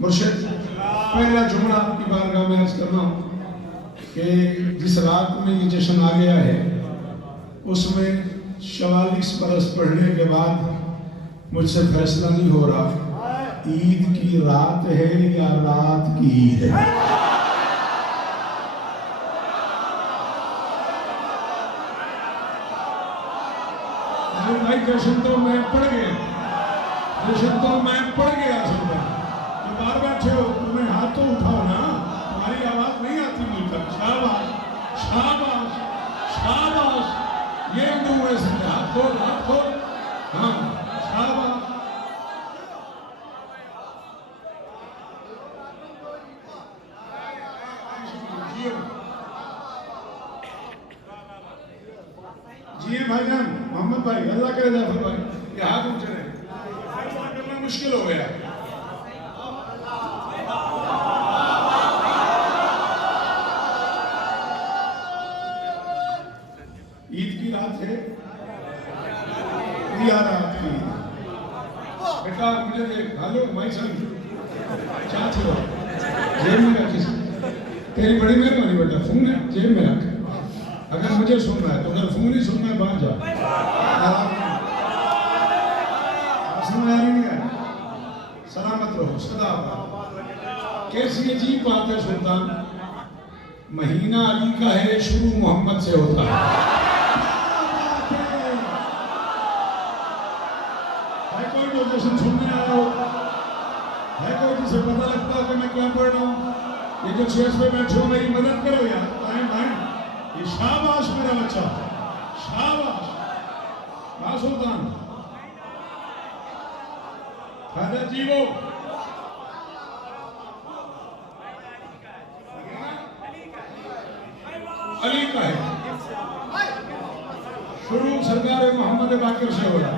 मुर्शिद, पहला जुमला आपकी बारगाह में अर्ज करना हूँ कि जिस रात में ये जश्न आ गया है उसमें 44 बरस पढ़ने के बाद मुझसे फैसला नहीं हो रहा ईद की रात है या रात की ईद है। भाई जश्न तो मैं पढ़ गया, जश्न तो मैं पढ़ गया। तो बार बैठे हो, तुम्हें हाथ तो उठाओ ना, तुम्हारी आवाज नहीं आती मिलकर। शाबाश शाबाश शाबाश, ये दूर से हाथ खोल, हाथ खोल। हाँ शाबाश। जी भाईजान, मोहम्मद भाई, अल्लाह करे जाफर भाई, ये हाथ ऊंचे रहे, फैसला करना मुश्किल हो गया। ईद की रात है या रात की? बेटा मुझे देख, हेलो भाई साहब, क्या छो जेब में रखी, तेरी बड़ी मेहरबानी बेटा, फोन है जेब में रख। अगर मुझे सुनना है तो, अगर फोन ही सुनना है बाहर जा। समझ आ रही नहीं है? सलामत रहो सदा। कैसी अजीब बात है सुल्तान, महीना अली का है, शुरू मोहम्मद से होता है। कोई लोकेशन सुनने आया हो, है कोई जिसे पता लगता है कि मैं क्या पढ़ रहा हूँ? ये जो चेयर्स पे बैठे हो मेरी मदद करो यार, टाइम टाइम। ये शाबाश मेरा बच्चा, शाबाश। सुल्तान फायदा जीवो। अली का है, शुरू सरकार मोहम्मद बाकिर से हो रहा।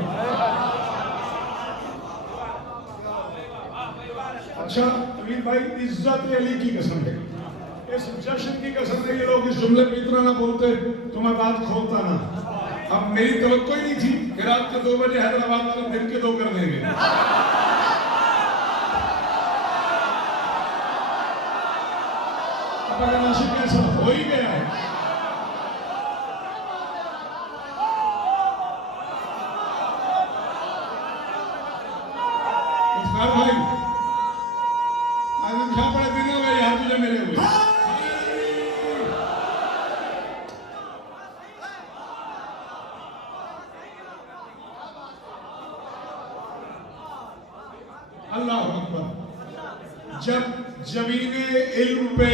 अच्छा अमीर भाई, इज्जत अली की कसम है, इस जश्न की कसम है, ये लोग इस जुमले पे इतना ना बोलते तो मैं बात खोलता ना। अब मेरी तवक्को ही नहीं थी कि रात के 2 बजे हैदराबाद वाले दिन के 2 कर देंगे। नासिक ऐसा हो ही गया है। भाई आज क्या पड़े दिन हो गए यार तुझे मेरे हुए। अल्लाह अकबर। जब जमीने इल्म पे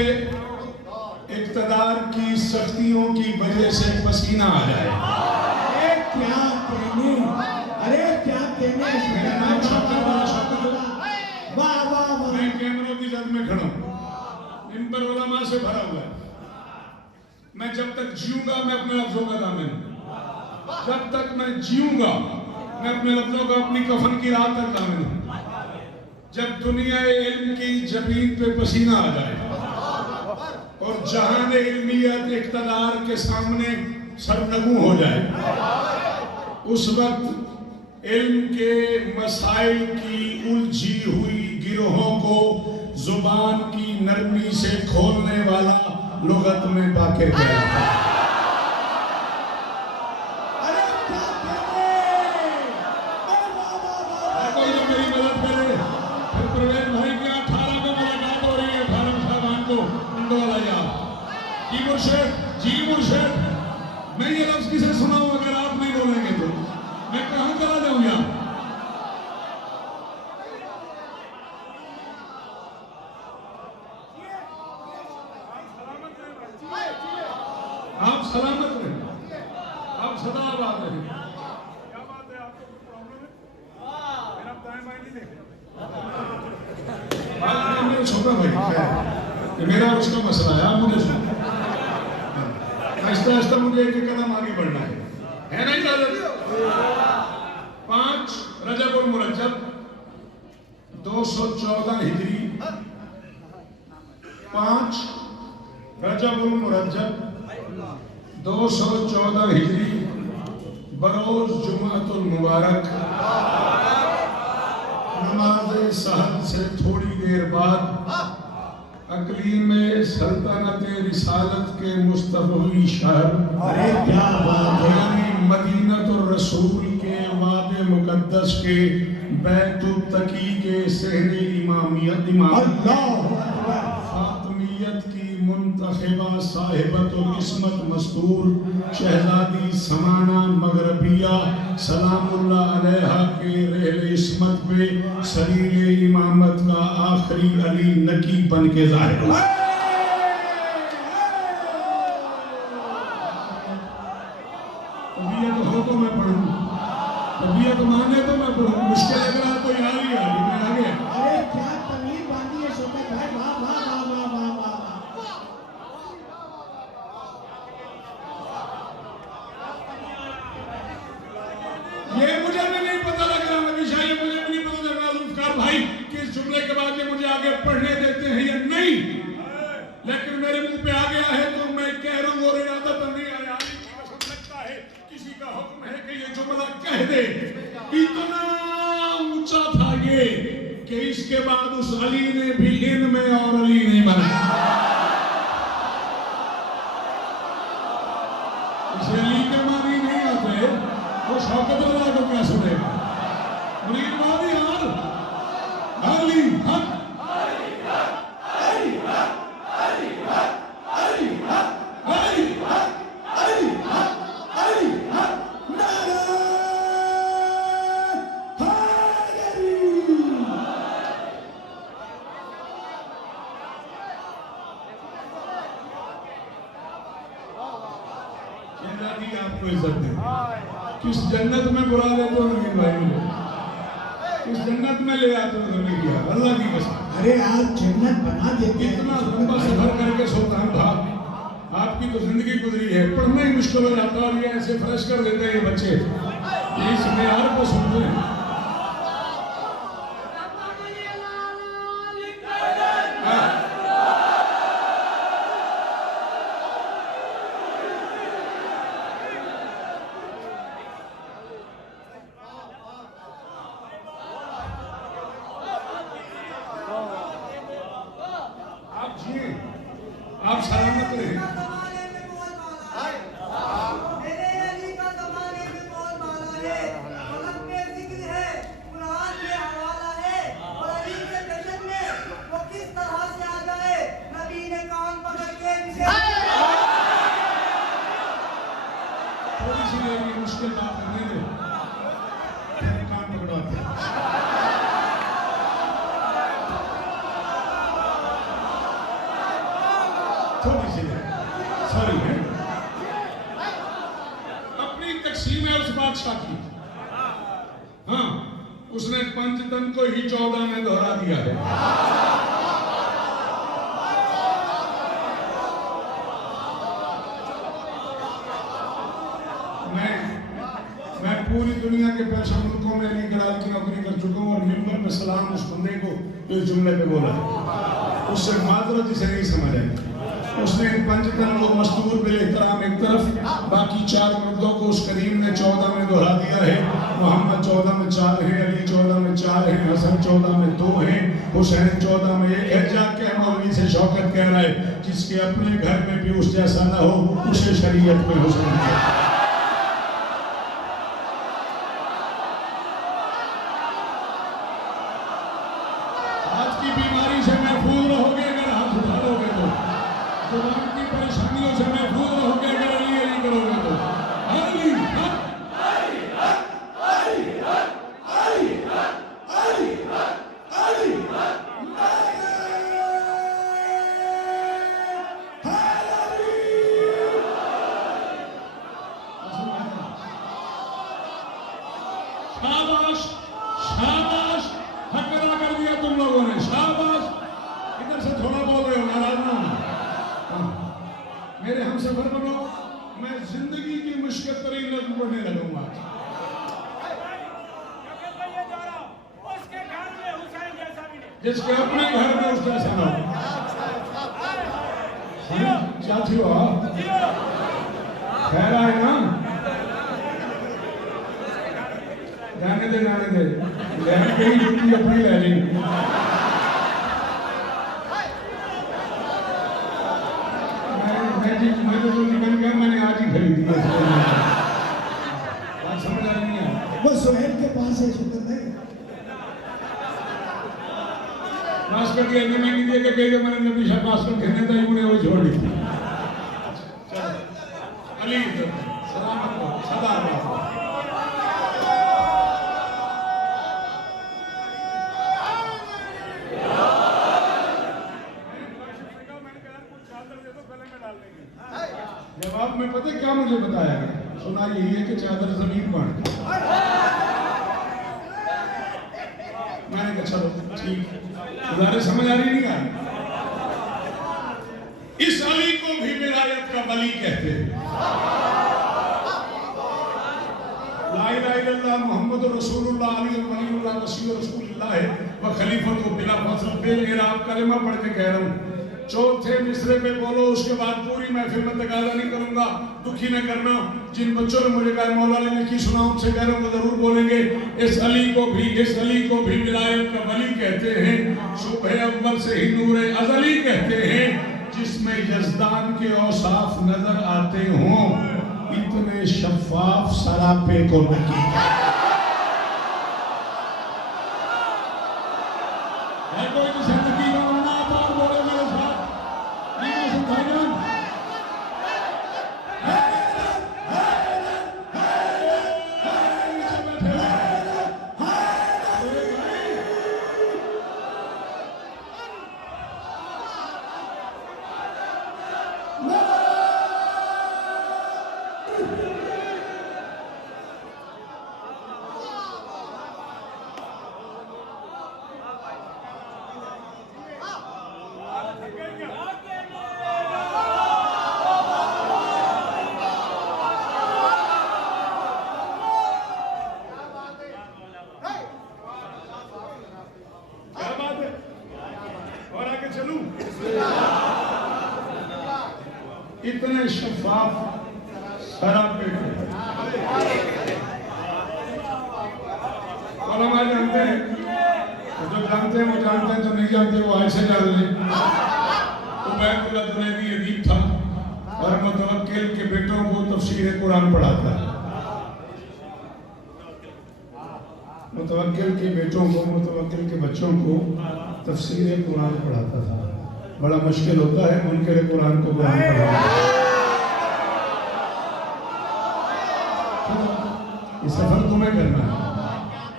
इक़्तिदार की सख्तियों की वजह से पसीना आ जाए, अरे क्या कहने, अरे क्या कहने। वाह वाह वाह। मैं कैमरों की जद में खड़ा हूं, इन पर उलमा से भरा हुआ है। मैं जब तक जीऊंगा मैं अपने लफ्जों का दामन, जब तक मैं जीऊंगा मैं अपने लफ्जों का अपनी कफन की रात तक दामन हूं। जब दुनिया इल्म की जमीन पे पसीना आ जाए और जहान इल्मियत इक़्तिदार के सामने सरनगू हो जाए, उस वक्त इल्म के मसाइल की उलझी हुई गिरोहों को जुबान की नरमी से खोलने वाला लुगत में बाकिर कहलाता है। कोई जो मेरी मदद करे, फिर प्रवेश भाई की 18 को मुलाकात हो रही है, 18 शाबान को इंदौला यार। जी मुर्शिद, जी मुर्शिद, मैं ये लफ्ज किसे सुनाऊं? अगर आप नहीं बोलेंगे तो मैं कहां चला जाऊं यार? आप सलामत रहें, आप सदा आबाद रहें। क्या बात है, आपको कुछ प्रॉब्लम है? मेरा दाएं बाएं नहीं देख रहा। छोटा भाई, ये मेरा उसका मसला है, आप मुझे सुनो। आहिस्ता आहिस्ता मुझे एक कदम आगे बढ़ना है ना इजाजत? 5 रजब उल मुरज्जब 214 हिजरी, 5 रजब उल मुरज्जब 214 हिजरी, बरोज जुमातुल मुबारक, नमाज सहर से थोड़ी देर बाद अकलीम सल्तनत रिसालत के मुस्तफ़वी शहर, अरे क्या बात है, यानी मदीनतुर रसूल के वादे मुकद्दस के बैतुल तकी के सहने इमामियत अल्लाहु अकबर, फातिमियत की मुंतखबा साहिबतुल इस्मत मस्तूर शहजादी समाना मगरबिया सलामुल्लाह अलैहा के रहले इस्मत पे सरीले इमामत का आखिरी अली नकी बन के जाहिर हुआ। तबीयत हो तो मैं पढ़ूं, तबीयत माने तो मैं पढ़ूं, मुश्किल लग रहा तो यार ही आ मैं आ गया। अरे क्या तमीर बांधी है शौकत भाई, वाह वाह वाह वाह वाह वाह। ये मुझे भी नहीं पता लग रहा नबी शाह, ये मुझे भी नहीं पता लग रहा जुल्फकार भाई कि इस जुमले के बाद ये मुझे आगे पढ़ने देते हैं या नहीं, लेकिन मेरे मुंह पे आ गया है तो मैं कह रहा हूँ और इरादा तो नहीं आया। लगता है किसी का हुक्म है कि ये जुमला कह दे। इतना ऊंचा था ये कि इसके बाद उस अली ने भी इन में और अली नहीं बना। इसे अली के मानी नहीं आते, वो शौकत वाला को क्या सुनेगा। मुरीद मानी यार अली हक, अली हक, अली हक, अली हक, अली हक, अली हक, अली हक, अली हक, नारे हैदरी, शहजादी आपको इज्जत दे। किस जन्नत में बुला लेते हो नवीन भाई, मुझे किस जन्नत में ले आते हो नबी की, अल्लाह की कसम। अरे आप जन्नत बना देते हैं। इतना लंबा सफर करके सुल्तान भाग, आपकी तो जिंदगी गुजरी है, पढ़ना ही मुश्किल हो जाता है और ये ऐसे फ्रेश कर देते हैं ये बच्चे, ये इस मेयार को सुनते हैं। आप जिए, आप सलामत रहे। मेरे अली का ज़माने में बोलबाला है, कलम में जिक्र है, कुरान में हवाला है, और अली के जश्न में वो किस तरह से आ गए, नबी ने कान पकड़ के इसे थोड़ी सी देर ये मुश्किल बात करने दे, फिर कान पकड़वाते हैं। थोड़ी सी देर, सॉरी है, अपनी तकसीम है उस बादशाह की। हाँ, उसने पंचतन को ही 14 में दोहरा दिया है। मैं पूरी दुनिया के पैसा मुल्कों में अली गराल की नौकरी कर चुका हूँ और मिंबर में सलाम उस बंदे को जो इस जुमले पे बोला है, उससे माजरत जिसे नहीं समझ आई। उसने इन पंचतन को मस्तूर बिल एहतराम एक तरफ, बाकी 4 मुद्दों को उस करीम ने 14 में दोहरा दिया है। मोहम्मद 14 में 4 है, अली 14 में 4 है, हसन 14 में 2 है, हुसैन 14 में 1 है। जाके मौलवी से शौकत कह रहा है जिसके अपने घर में भी उस जैसा ना हो उसे शरीयत में हुसैन है। हाथ की बीमारी से महफूज रहोगे अगर हाथ उठा लोगे तो, जुबान की परेशानियों से महफूज रहोगे अगर अली अली करोगे तो। अली हक, अली हक, अली हक, अली हक, अली हक, अली हक, शाबाश शाबाश, हक अदा कर दिया तुम लोगों ने, शाबाश। इधर से थोड़ा बोल रहे हो, नाराज ना होना। मेरे हम सफर बनो, मैं जिंदगी की मुश्किल तरीन नज़्म पढ़ने लगूंगा। जिसके अपने घर में उस जैसा ना हो। क्या थी वो? खैर आए ना, जाने दे लहर गई जुटी अपनी ले ली। मैंने तो निकल गया, मैंने आज ही खरीदी है। बात समझ आ रही है? वो सोहेल के पास है शुक्र है। पास कर दिया कि मैं नहीं दिया कि कहीं मैंने नबी शाह पास कर कहने था उन्हें वो छोड़ दी। अली सलामत हो, सदा रहो। जवाब में पता क्या मुझे बताया गया, सुना यही है कि चादर जमीन पर। मैंने कहा चलो ठीक, तुम्हारे समझ आ रही नहीं आ रही? इस अली को भी विलायत का वली कहते हैं। ला इलाहा इल्लल्लाह मुहम्मदुर रसूलुल्लाह अली वलीउल्लाह वसीय्यु रसूलुल्लाह व खलीफतु बिला फज़ल बेगैराब कलमा पढ़ के कह रहा हूं। चौथे मिसरे में बोलो, उसके बाद पूरी महफिल में तकाजा नहीं करूंगा, दुखी न करना। जिन बच्चों ने मुझे कहा मौला ने लिखी सुना, उनसे कह रहा हूं जरूर बोलेंगे। इस अली को भी विलायत का वली कहते हैं। सुबह अव्वल से ही नूरे अज़ली कहते हैं, जिसमें यज़दान के औसाफ नजर आते हों, इतने शफाफ सरापे को नहीं। कोई जिंदगी में वरना आप और बोले मेरे साथ नहीं भाईजान। इतने शफाफ सरापे और हम आज जानते हैं, जो जानते हैं वो जानते हैं, जो नहीं जानते वो ऐसे जान लें। उबैदुल्लाह जुनैदी अदीब था और मुतवक्किल के बेटों को तफसीर कुरान पढ़ाता है। मुतवक्किल के बेटों को, मुतवक्किल के बच्चों को तफसीर कुरान पढ़ाता था। बड़ा मुश्किल होता है मुनकर कुरान को कुरान पढ़ाना। ये सफर तुम्हें करना है,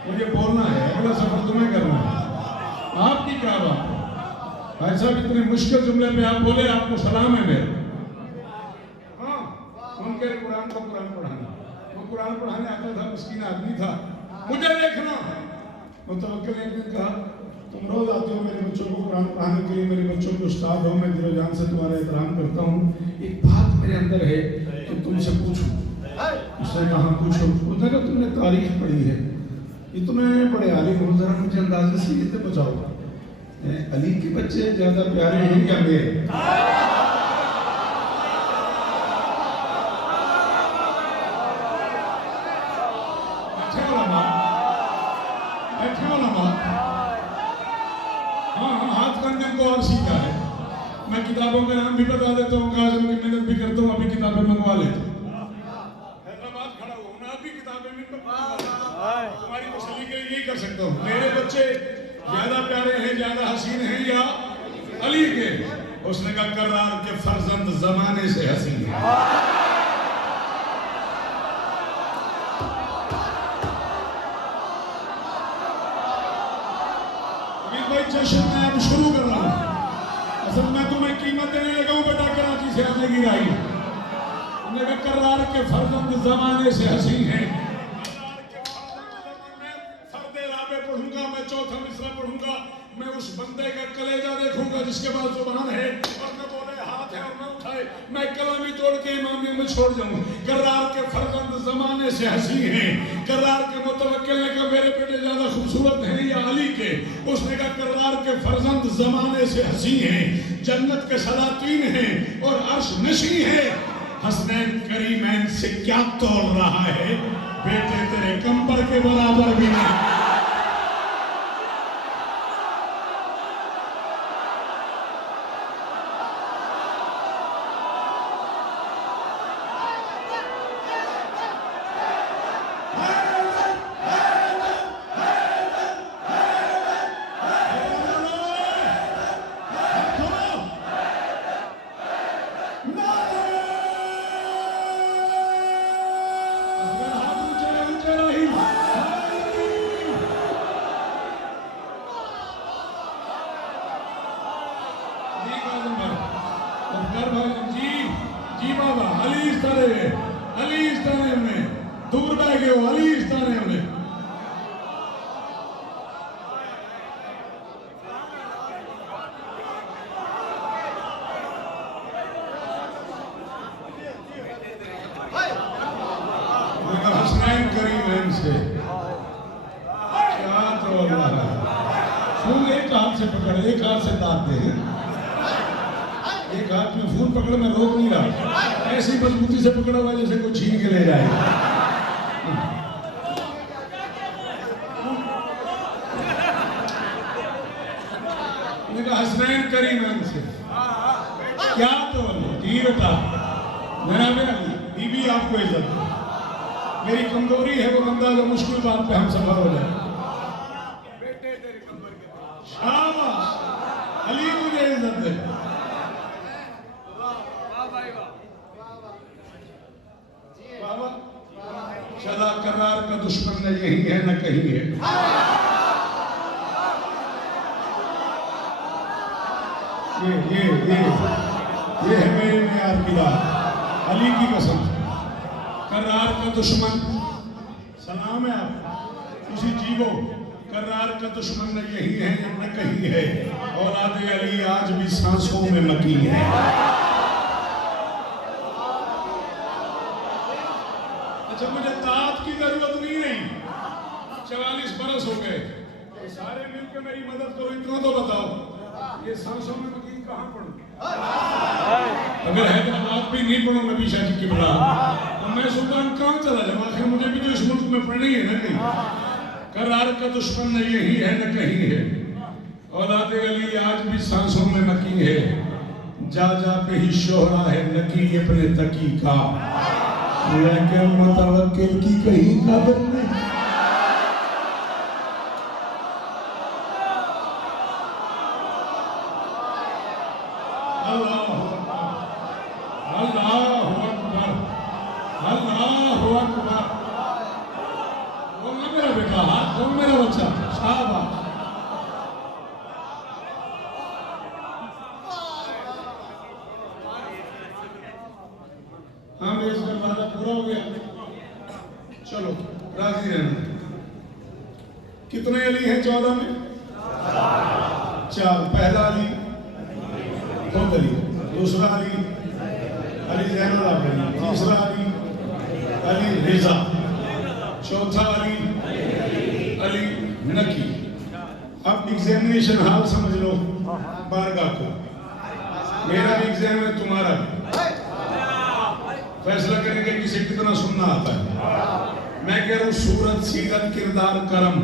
मुझे बोलना है, अगला सफर तुम्हें करना है। आपकी क्या बात है भाई साहब, इतने मुश्किल जुमले पे आप बोले, आपको सलाम है मेरे। हाँ, मुनकर कुरान को कुरान पढ़ाना। वो कुरान पढ़ाने आता था, मिस्कीन आदमी था। मुझे देखना, मुतवक्किल ने एक दिन कहा तुम रोज आते हो मेरे बच्चों को कुरान पढ़ाने के लिए, मेरे बच्चों के उस्ताद हो, मैं दिलो जान से तुम्हारा एहतराम करता हूँ। एक बात मेरे अंदर है कि तुमसे पूछूं। उसने कहा पूछो। उसने कहा तुमने तारीख पढ़ी है, इतने बड़े आलिम हो, जरा मुझे अंदाजे से ये बताओ, अली के बच्चे ज्यादा प्यारे हैं या मेरे? मैं किताबों का नाम भी बता देता हूँ, काजम की मेहनत भी करता हूँ, अभी किताबें मंगवा लेता हूँ। हैदराबाद खड़ा हूँ ना, अभी किताबें भी तुम्हारी तसल्ली के लिए यही कर सकता हूँ। मेरे बच्चे ज्यादा प्यारे हैं, ज्यादा हसीन हैं या अली के? उसने कहा करार के फर्जंद जमाने से हसीन है। भाई जश्न मैं अब शुरू कर रहा हूँ। असल मैं तुम्हें कीमत देने लगा हूँ बेटा, कराची से आने की राही। उन्होंने कहा करार के फर्जंद जमाने से हसीन है। मैं फर्दे राबे पढ़ूंगा, मैं चौथा मिसरा पढ़ूंगा, मैं उस बंदे का कलेजा देखूंगा जिसके पास जुबान है और मैं बोले हाथ है और मैं उठाए, मैं कलामी तोड़ के इमामी में छोड़ जाऊं। करार के फर्जंद जमाने से हसी हैं। करार के मुतवक्किल ने कहा मेरे बेटे ज्यादा खूबसूरत हैं या अली के? उसने कहा करार के फर्जंद जमाने से हसी हैं, जन्नत के सलातीन हैं और अर्श नशी है। हसनैन करीमैन से क्या तोल रहा है, बेटे तेरे कंबर के बराबर भी नहीं। ठीक है आजम भाई, अफगर भाई जी, जी बाबा अली इस्ताने हमने दूर रह गए हो, अली इस्ताने हमने हसनैन करीम से क्या तो अल्लाह फूल एक हाथ से पकड़, एक हाथ से दांत दे, एक हाथ में फूल पकड़, मैं रोक नहीं रहा, ऐसी मजबूती से पकड़ा हुआ जैसे कोई छीन के ले जाए। हसनैन करीम से क्या तो जी बेटा, जनाब अली बीबी आपको इज्जत दे, मेरी कमजोरी है वो बंदा जो मुश्किल बात पे हम सफर हो जाए। शाबाश अली मुझे इज्जत दे। बाबा चला करार का दुश्मन न यही है न कहीं है। ये है मेरे यार की बात, अली की कसम, करार का दुश्मन सलाम है आप उसी जीवो, करार का दुश्मन न यही है न कहीं है, औलाद अली आज भी सांसों में मकी है। अच्छा मुझे तात की जरूरत नहीं रही, 44 बरस हो गए, तो सारे मिलकर मेरी मदद करो, इतना तो बताओ ये सांसों में मकीन कहाँ पढ़ूं? अगर हैदराबाद भी नहीं पढ़ो नबी शाह जी की बड़ा, तो मैं सुल्तान कहाँ चला जाऊँ? आखिर मुझे भी तो इस मुल्क में पढ़नी है ना कहीं। करार का दुश्मन न यही है न कहीं है, औलाद अली आज भी सांसों में मकी है, जा जा पे ही शोहरा है नकी अपने तकी का, लेकिन मुतवक्किल की कहीं खबर नहीं। हाँ मेरे इसका वादा पूरा हो गया, चलो राजी रहना। कितने अली हैं 14 में? 4। पहला अली खुद अली, दूसरा अली अली ज़ैनुल आबिदीन, तीसरा अली रिजा, चौथा अली नकी। अब एग्जामिनेशन हाल समझ लो बारगाह को, मेरा एग्जाम है तुम्हारा, फैसला करेंगे किसे कितना सुनना आता है। मैं कह रहा हूं सूरत सीरत किरदार करम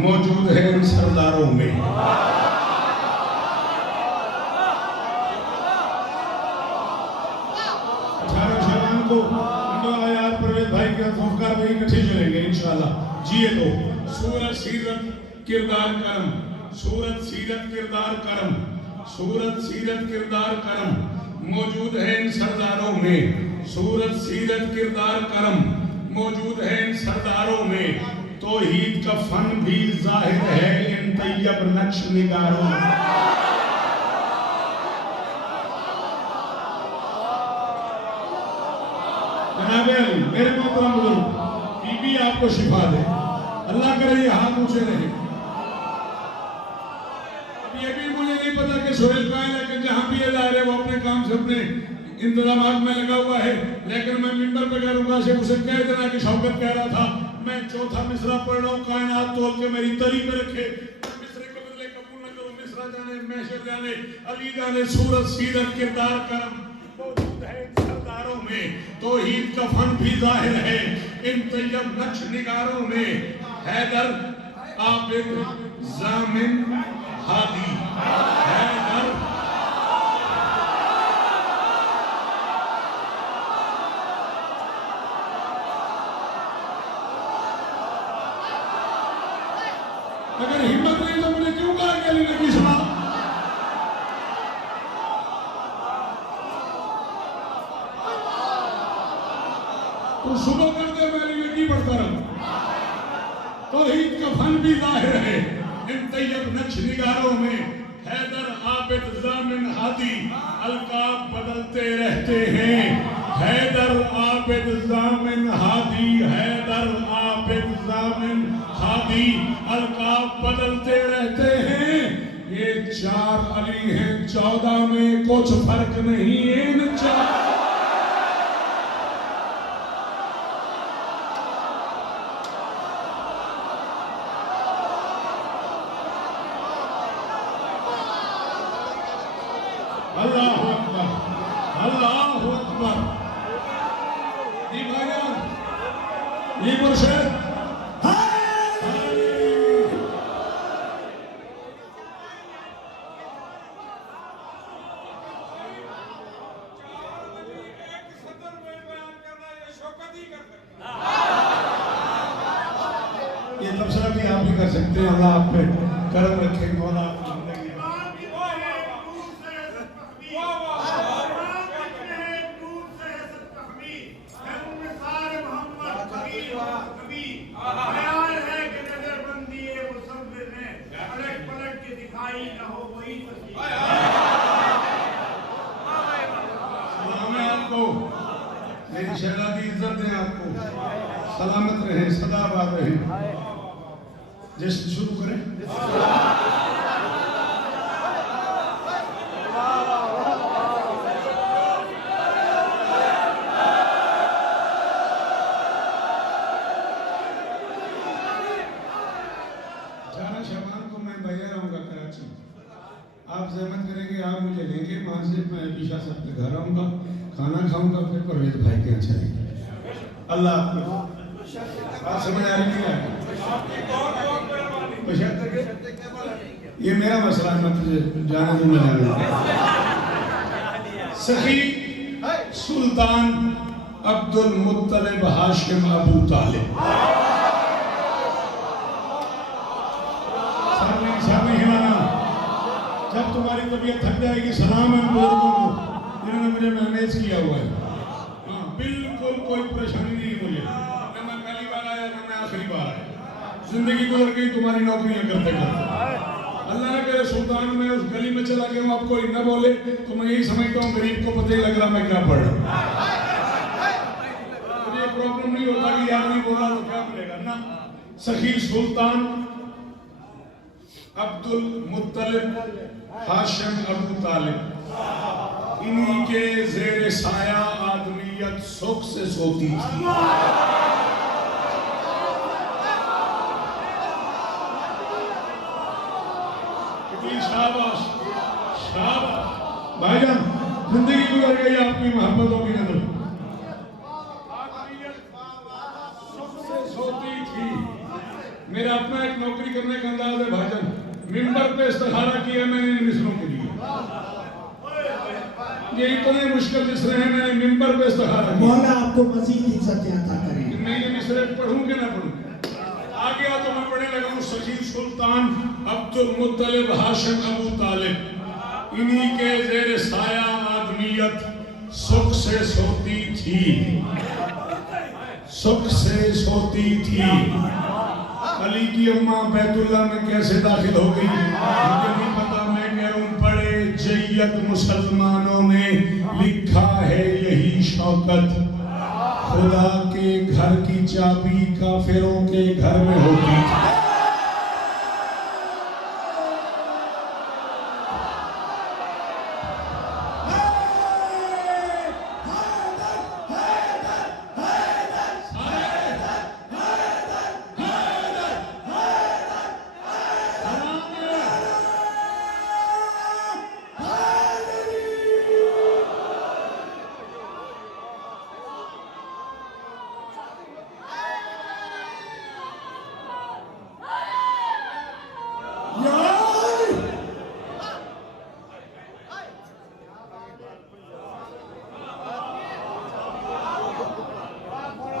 मौजूद है इन सरदारों में। 18 शबान को आयात परवेज भाई के फ़ौकार में इकट्ठे चलेंगे इंशाल्लाह। जिए तो सूरत सीरत किरदार करम, सूरत सीरत किरदार करम, सूरत सीरत किरदार करम मौजूद है इन सरदारों में, सूरत सीरत किरदार करम मौजूद है इन सरदारों में, तौहीद का फन भी जाहिर है इन तैयब नक्श निगारों में। जनाब अली मेरे मोहतरम बुजुर्ग, बीबी आपको शिफा दे, अल्लाह करे ये हाथ ऊंचे रहे। अब ये भी मुझे नहीं पता कि सोहेल कहाँ है, लेकिन जहां भी ये जा रहे वो अपने काम से अपने इंतजामात में लगा हुआ है, लेकिन मैं मिंबर पे करूंगा से उसे कह देना कि शौकत कह रहा था मैं चौथा मिसरा पढ़ रहा हूँ, कायनात तोल के मेरी तली पे रखे, मिसरे को बदले कबूल न करो, मिसरा जाने महशर जाने अली जाने, सूरत सीरत किरदार करम मौजूद है इन सरदारों में, तौहीद का फन भी जाहिर है इन तैयब नक्श निगारों में, हैदर आबिद जामिन हादी, हैदर अगर हिम्मत नहीं तो मुझे क्यों कहा कि अली नबी सुना? तो सुबह करते मैं अली नबी पढ़ता रहूं। तौहीद का फन भी जाहिर है इन तैयब नक्श निगारों में, हैदर आबिद जामिन हादी अलकाब बदलते रहते हैं। हैदर आबिद जामिन हादी, हैदर आबिद जामिन हादी अलकाब बदलते रहते हैं। ये 4 अली हैं 14 में, कुछ फर्क नहीं इन 4। अल्लाहु अकबर, अल्लाहु अकबर। ये भाईजान, ये मुर्शिद ये तबसरा भी आप भी कर सकते हैं। अल्लाह आप पे करम रखे, मौला आपकी जिंदगी में। सलाम है आपको, मेरी शहजादी, इज्जत है आपको। सलामत रहे, सदाबाद रहे। जश्न शुरू करें। आप जहमत करेंगे, आप मुझे लेंगे वहाँ से, मैं ईशा साहब के घर आऊँगा, खाना खाऊंगा, फिर परवेज भाई के यहाँ जाएंगे। अल्लाह बात समझ आ रही है? ये मेरा मसला है, मैं तुझे जाने दूँ ना जाने। सखी सुल्तान अब्दुल मुत्तलिब हाशिम अबू तालिब। सामने हिलाना। जब तुम्हारी तबीयत थक जाएगी, सलाम है बुजुर्गों को जिन्होंने मुझे मैनेज किया हुआ है। हाँ, बिल्कुल कोई परेशानी नहीं है मुझे, न मैं पहली बार आया न मैं आखिरी बार आया। जिंदगी गुजर गई तुम्हारी नौकरियां करते करते। अल्लाह ने करे सुल्तान में उस गली में चला गया हूँ, आप कोई न बोले तो मैं यही समझता हूँ गरीब को पता ही लग रहा मैं क्या पढ़ रहा हूँ। मुझे प्रॉब्लम नहीं होता कि यार नहीं बोला तो क्या मिलेगा ना। सखी सुल्तान अब्दुल मुत्तलिब हाशिम अबू तालिब, इन्हीं के जेर साया आदमियत सुख से सोती थी। शाबाश शाबाश भाईजान, जिंदगी गुजर गई आपकी मोहब्बतों की नजर। सुख से सोती थी। मेरा अपना एक नौकरी करने का अंदाज है भाईजान। मिंबर पे इस्तिखारा किया मैंने इन मिसरों के लिए। ये इतने मुश्किल मिसरे हैं, मैंने मिंबर पे इस्तिखारा किया। मौला आपको मजीद इज्जत अता करे। मैं ये मिसरे पढ़ूं कि ना पढ़ूं? आ गया तो मैं पढ़ने लगा हूँ। सखी सुल्तान अब्दुल मुत्तलिब हाशिम अबू तालिब, इन्हीं के जेर साया आदमियत सुख से सोती थी, सुख से सोती थी। अली की अम्मा बैतुल्लाह में कैसे दाखिल हो गई मुझे नहीं पता। मैं कह रहा हूँ बड़े जय्यत मुसलमानों में लिखा है यही शौकत, खुदा के घर की चाबी काफिरों के घर में होती थी।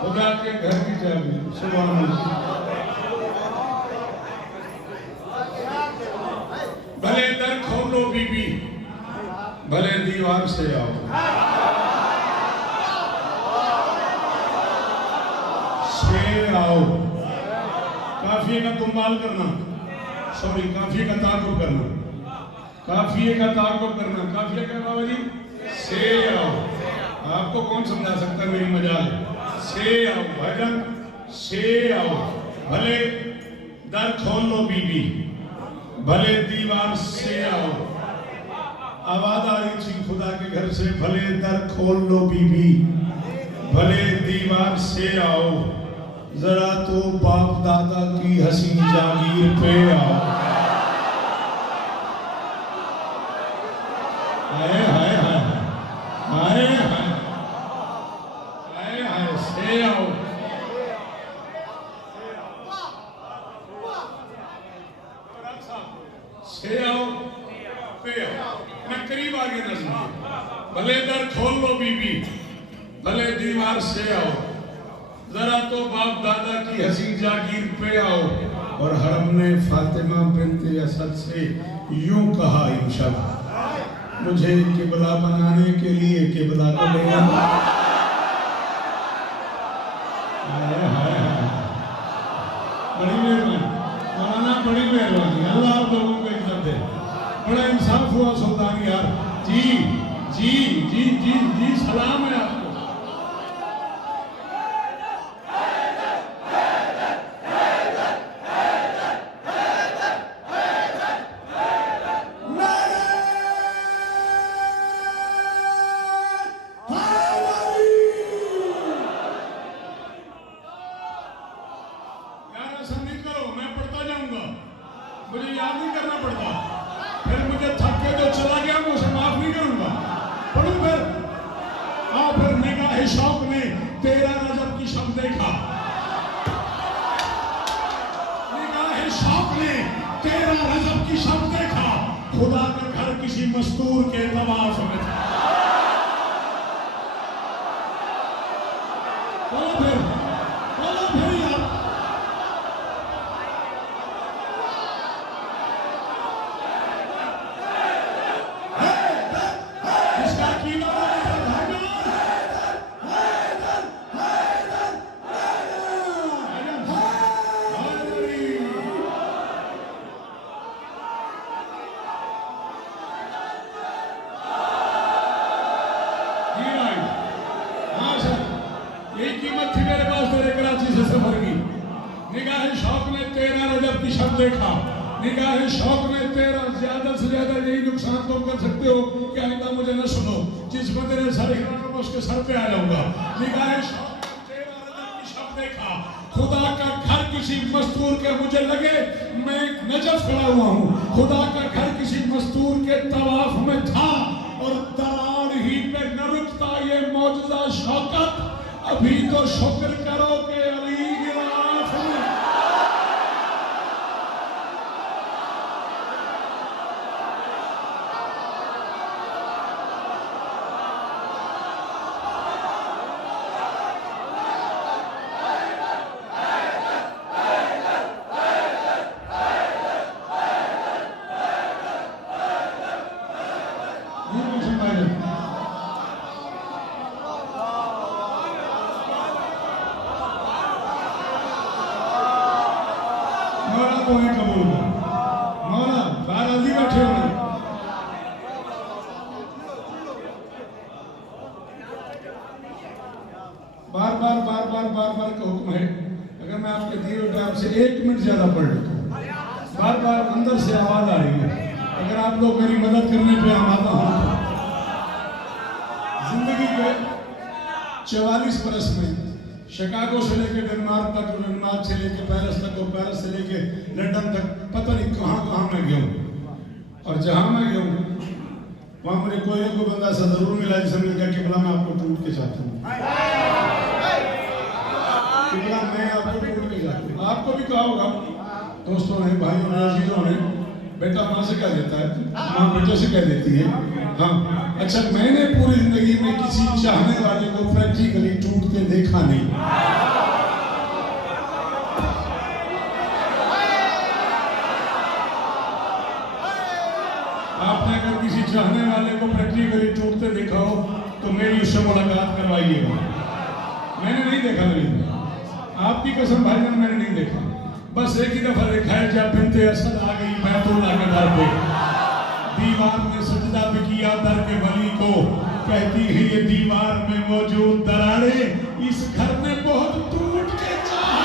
खुदा के घर की चाबी, सुभान अल्लाह। भले दर खोलो बीबी, भले दीवार से आओ, शेर आओ। काफिये का तुम्बाल करना, सॉरी काफिये का ताकुब करना। काफिये का ताक़ुब करना। काफिया क्या बाबा जी? से आओ। आपको कौन समझा सकता है मेरी मजाल? से आओ भजन, से आओ। भले दर खोल लो बीबी, भले दीवार से आओ। आवाज आ रही थी खुदा के घर से, भले दर खोल लो बीबी, भले दीवार से आओ, जरा तो बाप दादा की हसी जागीर पे आओ। हाय हाय हाय हाय हाय हाय हाय, से आओ। से आओ पे आओ। मैं करीब आगे ना सुनिए। भले दर खोल लो बीबी, भले दीवार से आओ, जरा तो बाप दादा की हसी जागीर पे आओ। और हरम ने फातिमा बिन्ते असद से यूं कहा इंशाअल्लाह, मुझे किबला बनाने के लिए किबला को ले आना। बड़ी मेहरबानी मौलाना, बड़ी मेहरबानी। अल्लाह आप लोगों को इज्जत दे। बड़ा इंसाफ हुआ सुल्तान यार। जी जी जी जी जी, सलाम है आपको। मुझे याद नहीं करना पड़ता, फिर मुझे थक के जो चला गया मैं उसे माफ नहीं करूंगा। पढ़ू फिर। आओ फिर। निगाह शौक ने तेरा रजब की शब देखा, निगाह शौक ने तेरा रजब की शब देखा, खुदा का घर किसी मस्तूर के तवाफ में था। बोलो फिर यार। यही कीमत थी मेरे पास तेरे कराची से सफर की। निगाह शौक ने तेरा रजब की शब देखा, निगाह शौक ने तेरा, ज्यादा से ज्यादा यही नुकसान तुम कर सकते हो कि आइंदा मुझे न सुनो। जिस बंदे ने सर हिलाना मैं उसके सर पे आ जाऊंगा। निगाह शौक ने तेरा रजब की शब देखा, खुदा का घर किसी मस्तूर के, मुझे लगे मैं एक नजफ खड़ा हुआ हूँ, खुदा का घर किसी मस्तूर के तवाफ में था। और दरार ही पे न रुकता ये मौजूदा शौकत, अभी तो शुक्र करो कि अली गिराफ में। कबूल कर मौला, बाराजी बैठे हो। बार बार बार बार बार बार का हुक्म है, अगर मैं आपके दिए हुए टाइम से 1 मिनट ज्यादा पढ़ लेता हूँ। बार बार अंदर से आवाज आ रही है, अगर आप लोग मेरी मदद करने पे आमादा हो। जिंदगी के 44 बरस में शिकागो से लेके डेनमार्क तक, डेनमार्क से लेके पेरिस तक, और पेरिस से लेके लंदन तक, पता नहीं कहाँ कहाँ मैं गया हूँ। और जहाँ मैं गया हूँ वहाँ मुझे कोई ना कोई बंदा ऐसा जरूर मिला जिसने मुझे कहा कि भला मैं आपको टूट के चाहता हूँ, कि भला मैं आपको टूट के चाहता हूँ। आपको भी कहा होगा, दोस्तों ने, भाइयों ने, अजीजों ने, बेटा माँ से कह देता है, माँ बेटे से कह देती है। हाँ, अच्छा, मैंने पूरी जिंदगी में किसी चाहने वाले को प्रैक्टिकली टूटते देखा नहीं। आपने अगर किसी चाहने वाले को प्रैक्टिकली टूटते देखा हो तो मेरी उससे मुलाकात करवाइएगा। मैंने नहीं देखा, मेरी आपकी कसम भाईजान, मैंने नहीं देखा। बस एक ही दफा देखा है जब बिन्ते असद आ गई बैतुल्लाह के दर पे, दीवार दीवार ने सजदा भी किया दर के वली को, कहती है ये दीवार में मौजूद दरारें इस घर ने बहुत टूट के चाहा।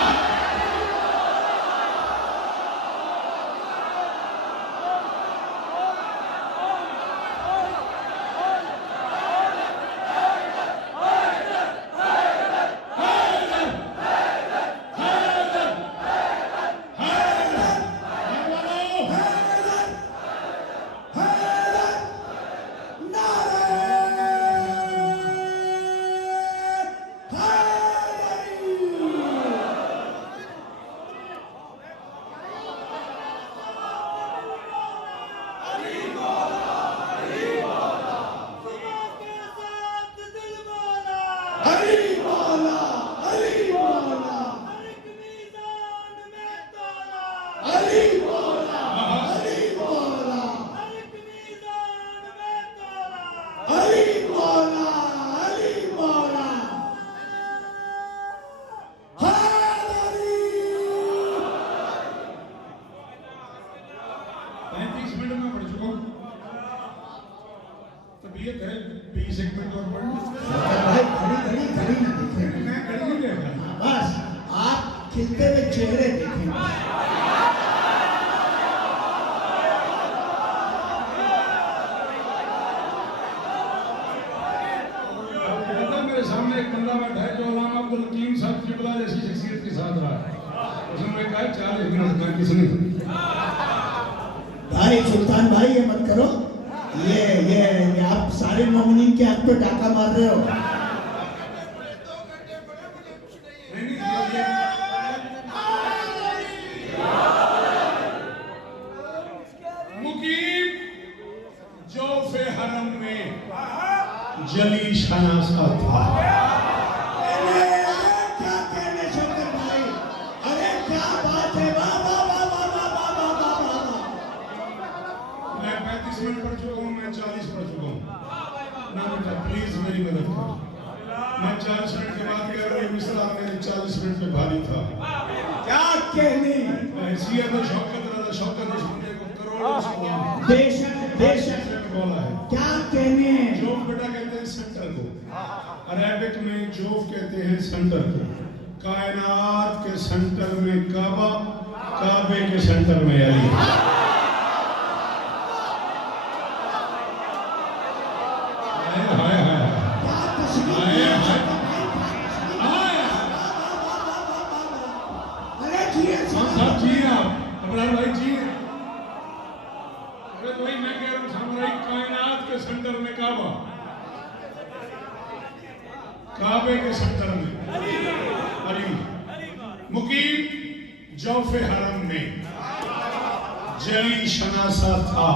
तबीयत है 20 मिनट और पढ़ भाई घड़ी ना देखें, मैं घड़ी नहीं देखा। बस आप खिलते हुए चेहरे देखें। मेरे सामने एक बंदा बैठा है जो अल्लामा अब्दुल हकीम साहब किबला जैसी शख्सियत के साथ रहा है। उसने कहा 40 मिनट में किसने भाई सुल्तान भाई ये मत करो, ये आप सारे मोमिनीन के हाथ पे डाका मार रहे हो। मुकीम जोफे हरम में जली शनासा था। क्या कहने शंकर भाई, अरे क्या बात है, वाह वाह वाह वाह वाह वाह वाह वाह वाह। मैं 35 मिनट पढ़ चुका हूँ, मैं 40 पढ़ चुका हूँ। ना बेटा प्लीज मेरी मदद करो। मैं 40 मिनट के बाद कह रहा हूँ मिसरा मेरे 40 मिनट में भारी था। क्या कहने, हैसियत और शौकत रहा, शौकत इस बंदे को करोड़ों सलाम। बेशक बेशक बोला है। क्या कहने। जोफ बेटा कहते हैं सेंटर को, अरेबिक में जोफ कहते हैं सेंटर को। कायनात के सेंटर में काबा, काबे के सेंटर में अली। हाय हाय क्या तस्वीर है। अरे जी साहब जी आप अबरार भाई जी। अरे भाई मैं कह रहा हूँ सामने कायनात के सेंटर में काबा, काबे के सेंटर में अली। मुकीम जौफे हरम में जली शनासा था,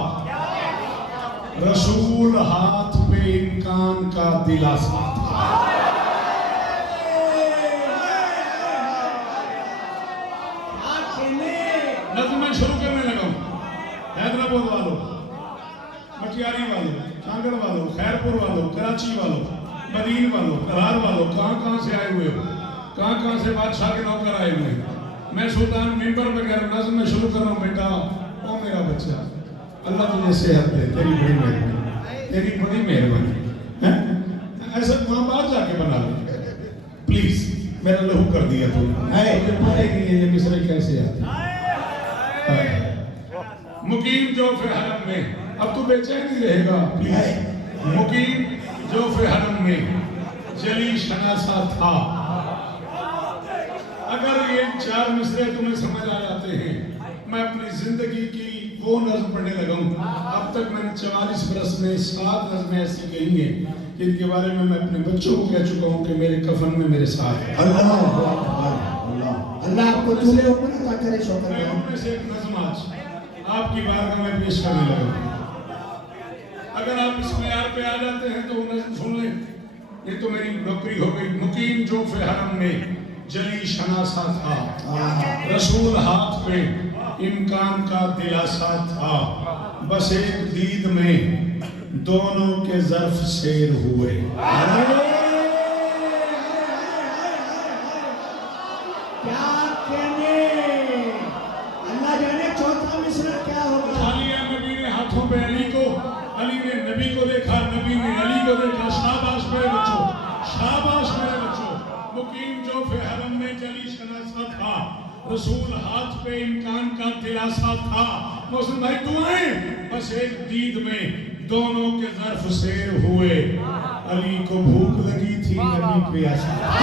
रसूल हाथ पे इम्कान का दिलासा था। नज़्म मैं शुरू करने लगा हूँ। हैदराबाद वालों, मटियारी वालों, कांगड़ वालों, खैरपुर वालों, कराची वालों, मदीन वालों, करार वालों, कहाँ से आए हुए हो, कहाँ से बादशाह के नौकर आए हुए हैं। मैं सुल्तान मिंबर में कह रहा हूँ, नज़्म में शुरू कर रहा हूँ। बेटा ओ मेरा बच्चा, अल्लाह तुझे सेहत दे, तेरी बड़ी मेहरबानी, तेरी बड़ी मेहरबानी है। ऐसा माँ बाप जाके बना ले प्लीज। मेरा लहू कर दिया तूने, पता ही नहीं है ये मिसरे कैसे आते। मुकीम जोफे हरम में, अब तू बेचैन नहीं रहेगा प्लीज। मुकीम जोफे हरम में जली शनासा था। अगर ये 4 मिसरे तुम्हें समझ आ जाते हैं, मैं अपनी जिंदगी की वो नज़्म पढ़ने लगा हूँ। अब तक मैंने 44 बरस में 7 नज़्में ऐसी कही हैं जिनके बारे में मैं अपने बच्चों को कह चुका हूँ कि मेरे कफन में मेरे साथ है। अल्लाह अल्लाह आपको तुले ऊपर अता करे शौकत मैं भाई। उनमें से एक नज़्म आज आपकी बारगाह में पेश करने लगा। अगर आप इस मेयार पे आ जाते हैं तो नज़्म सुन लें, ये तो मेरी नौकरी हो गई। मुकीम जोफे हरम में जली शनासा था, रसूल हाथ पे इम्कान का दिलासा था। बस एक दीद में दोनों के ज़र्फ शेर हुए। क्या कहने, अल्लाह जाने चौथा मिसरा क्या होगा। खालिया नबी ने हाथों पे अली को अली ने नबी को देखा, नबी ने अली को देखा। शाबाश मेरे बच्चों, शाबाश मेरे बच्चों। मुकीम जोफे हरम में जली शनासा था, रसूल हाथ पे इम्कान का दिलासा था। मुस्लिम भाई दुआएं, बस एक दीद में दोनों के ज़र्फ शेर हुए। अली को भूख लगी थी, नबी प्यासा था।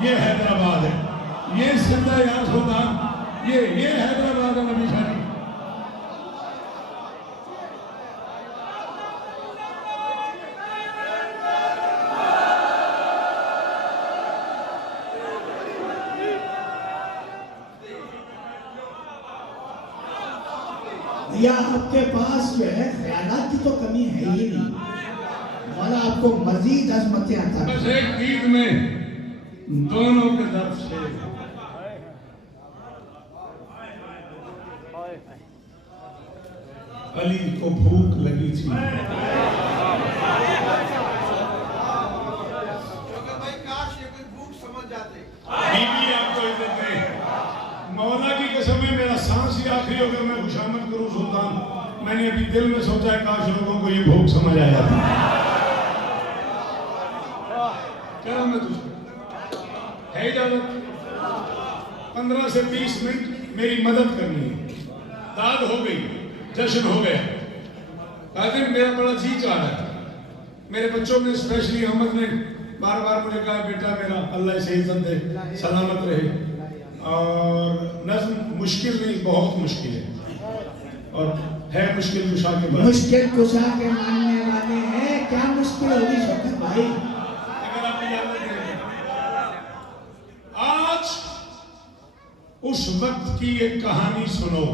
ये हैदराबाद है, ये जिंदा यार सुल्तान, ये हैदराबाद है नबी खानी। भैया आपके पास जो है ख्यालात की तो कमी है ही नहीं, वाला आपको मजीद अजमतें आता है। बस एक दीद में दोनों के तरफ से अली को भूख लगी थी। बीवी आपको इज्जत दे, मौला की कसम है, मेरा सांस ही आखिरी होकर मैं खुशामद करूं सुल्तान। मैंने अभी दिल में सोचा है काश लोगों को ये भूख समझ आ जाती। क्या मैं तुझको है इजाजत? 15 से 20 मिनट मेरी मदद करनी है। दाद हो गई, जश्न हो गया। कादिर मेरा बड़ा जी चाह रहा था। मेरे बच्चों ने स्पेशली अहमद ने बार बार मुझे कहा बेटा मेरा अल्लाह से इज्जत दे, सलामत रहे। और नज़्म मुश्किल नहीं, बहुत मुश्किल है और है मुश्किल कुशा के बाद। मुश्किल कुशा के मानने वाले हैं, क्या मुश्किल होगी शौकत भाई? अगर आप इजाजत दें, आज उस वक्त की एक कहानी सुनो।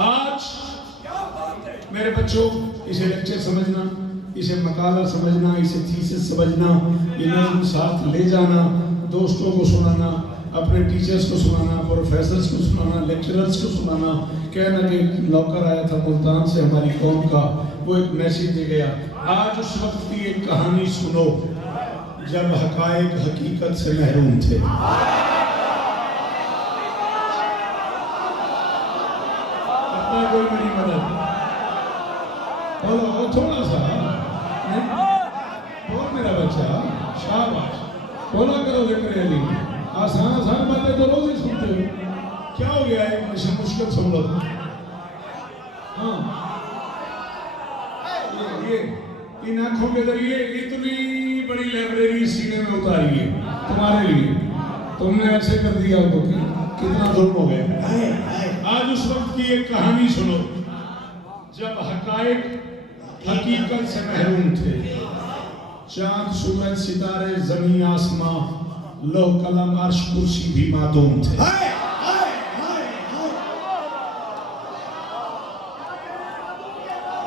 आज मेरे बच्चों, इसे लेक्चर समझना, इसे मकाला समझना, इसे थीसिस समझना, ये नज़्म साथ ले जाना, दोस्तों को सुनाना, अपने टीचर्स को सुनाना, प्रोफेसर्स को सुनाना, लेक्चरर्स को सुनाना। कहना कि नौकर आया था मुल्तान से हमारी कौम का, वो एक मैसेज दे गया। आज उस वक्त की एक कहानी सुनो जब हकायक हकीकत से महरूम थे। अपना कोई मेरी मदद बोलो थोड़ा सा, बोल मेरा बच्चा, शाबाश, बोला करो जिक्र अली। आसान आसान बातें तो रोज ही सुनते हो, क्या हो गया है मुश्किल सुन लो। हाँ, ये इन आंखों के जरिए इतनी बड़ी लाइब्रेरी सीने में उतारी है तुम्हारे लिए, तुमने ऐसे कर दिया तो कितना जुल्म हो गया। आज उस वक्त की एक कहानी सुनो जब हकायक हकीकत से महरूम थे। चांद सूरज सितारे जमीन आसमां लौह कलम अर्श कुर्सी भी मातूम थे।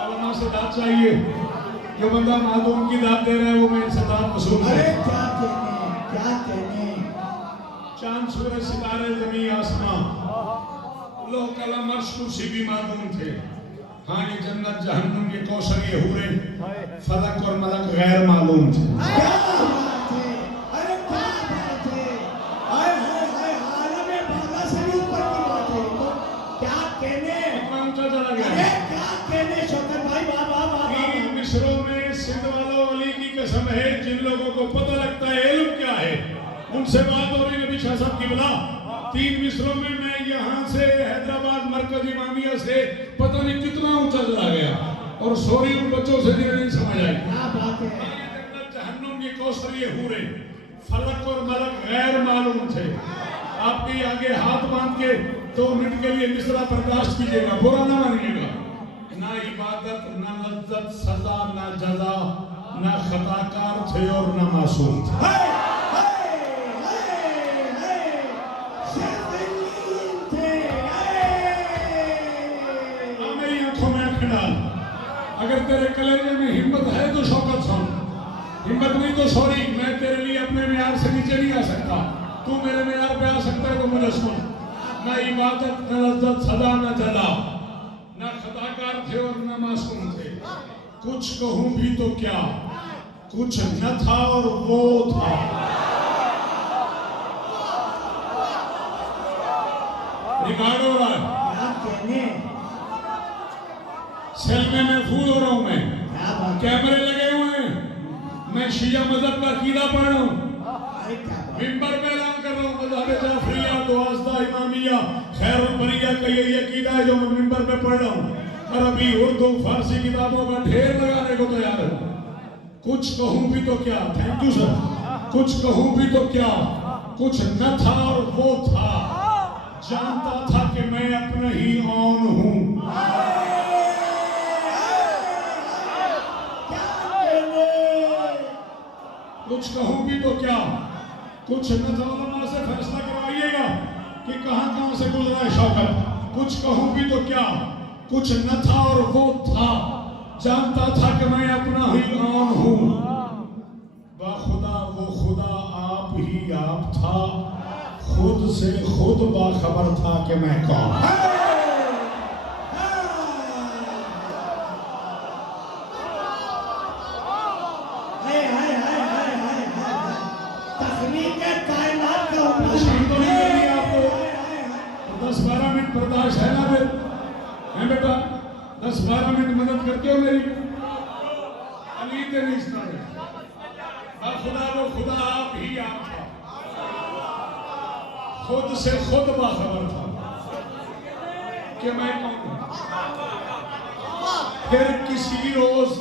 अल्लाह से दाद चाहिए, जो बंदा मातूम की दाद दे रहा है वो मैं इनसे दाद वसूल अरे क्या कहने चांद सूरज सितारे जमीन आसमां लौह कलम अर्श कुर्सी भी मातूम थे। हाँ, ये जन्नत जहन्नुम ये कौशल ये हूरे फलक और मलक गैर मालूम थे। कसम है जिन लोगों को पता लगता है इल्म क्या है उनसे बात हो रही नबी शाह साहब की बला। 3 मिसरों में मैं यहाँ से हैदराबाद मरकज इमामिया से पता नहीं कितना ऊंचा चला गया और सॉरी उन बच्चों से जिन्हें नहीं समझ आई। जहन्नुम के कौशल ये हूरे फलक और मलक गैर मालूम थे। आपके आगे हाथ बांध के 2 मिनट के लिए मिसरा बर्दाश्त कीजिएगा, बुरा ना मानिएगा। ना इबादत ना लज्जत सजा ना जजा ना खताकार थे और ना मासूम थे। मेरी आंखों में आंखें डाल, अगर तेरे कलेजे में हिम्मत है तो शौकत सुन। हिम्मत नहीं तो सॉरी, मैं तेरे लिए अपने मेयार से नीचे नहीं आ सकता। तू मेरे मेयार पे आ सकता है तो मुझे सुन। न इबादत न लज्जत सदा न जला, न खताकार थे और न मासूम थे। कुछ कहूं भी तो क्या, कुछ न था और वो था। रिकॉर्ड हो रहा है, क्या कहने, सेल में महफूज हो रहा हूं मैं, क्या बात, कैमरे लगे हुए हैं, मैं शिया मजहब का कीड़ा पढ़ रहा हूं, अरे क्या बात, मिंबर में ऐलान कर रहा हूं मज़हब जाफरिया दुआज़दा इमामिया खैरुल बरिया का ये अकीदा है जो मैं मिंबर पे पढ़ रहा हूं। अरबी उर्दू फारसी किताबों का ढेर लगाने को तैयार हूं। कुछ कहूं भी तो क्या, थैंक यू सर, कुछ कहूं भी तो क्या, कुछ न था और वो था। जानता था कि मैं अपना ही ऑन हूं। कुछ कहूं भी तो क्या, कुछ न था। उलमा से फैसला करवाइएगा कि कहां से गुजरा है शौकत। कुछ कहूं भी तो क्या, कुछ न था और वो था। जानता था कि मैं अपना ही ऑन हूं। बाखुदा वो खुदा आप ही आप था, खुद से खुद बाखबर था कि मैं कौन। दस 12 मिनट बर्दाश्त है ना फिर, है बेटा? 10-12 मिनट मदद करते हो मेरी। अली ते नहीं खुदा वो खुदा आप ही आप था, खुद से खुद बाखबर था कि मैं कौन हूं। फिर किसी रोज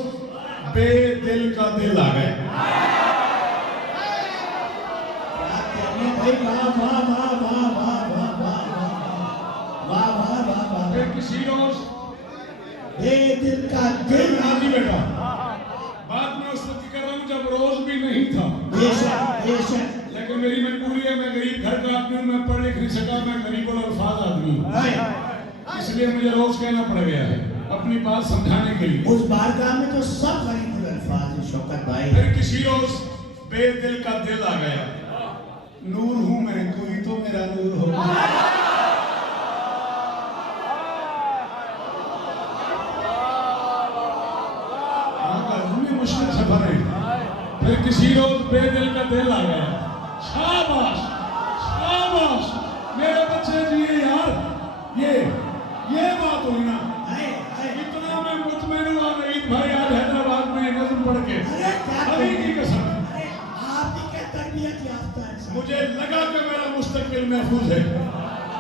बेदिल का दिल आ गया। फिर किसी रोज बेदिल का दिल आ नहीं बेटा, बात में उस वक्त कर रहा हूं जब रोज भी नहीं था। लेकिन मेरी मजबूरी है, मैं गरीब घर का आदमी हूं, मैं पढ़ लिख नहीं सका, मैं गरीब और अल्फाज आदमी हूं, इसलिए मुझे रोज कहना पड़ गया है अपनी बात समझाने के लिए। उस बारगाह में तो सब गरीब अल्फाज हैं शौकत भाई। फिर किसी रोज बेदिल का दिल आ गया। नूर हूं मैं, कोई तो मेरा नूर हो। मुश्किल सफर है। फिर किसी रोज बेदिल का दिल आ गया। शाबाश शाबाश मेरे बच्चे जिए यार, ये बात हुई ना। इतना मैं मुतमईन हुआ नईद भाई आज हैदराबाद में नज़्म पढ़ के, अली की कसम मुझे लगा कि मेरा मुस्तकबिल महफूज है,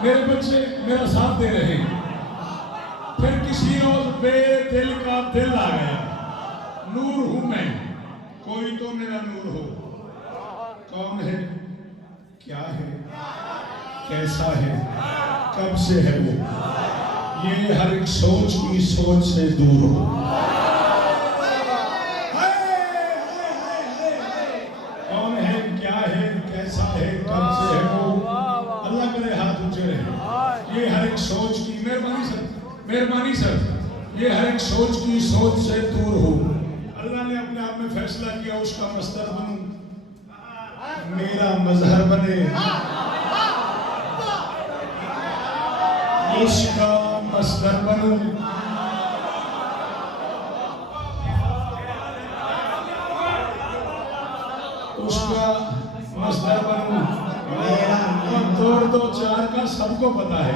मेरे बच्चे मेरा साथ दे रहे हैं। फिर किसी रोज बेदिल का दिल आ गया। नूर हूं मैं, कोई तो मेरा नूर हो। कौन है, क्या है, कैसा है, कब से है वो, ये हर एक सोच की सोच से दूर हो। कौन है, क्या है, कैसा है, कब से है वो, अल्लाह करे हाथ ऊंचे रहे। ये हर एक सोच की, मेहरबानी सर, ये हर एक सोच की सोच से दूर हो। अल्लाह ने अपने आप में फैसला किया उसका मस्तर बनूं, मेरा मजहर बने, इसका मस्तर बनूं, उसका मस्तर बनूं। और 2 4 का सबको पता है,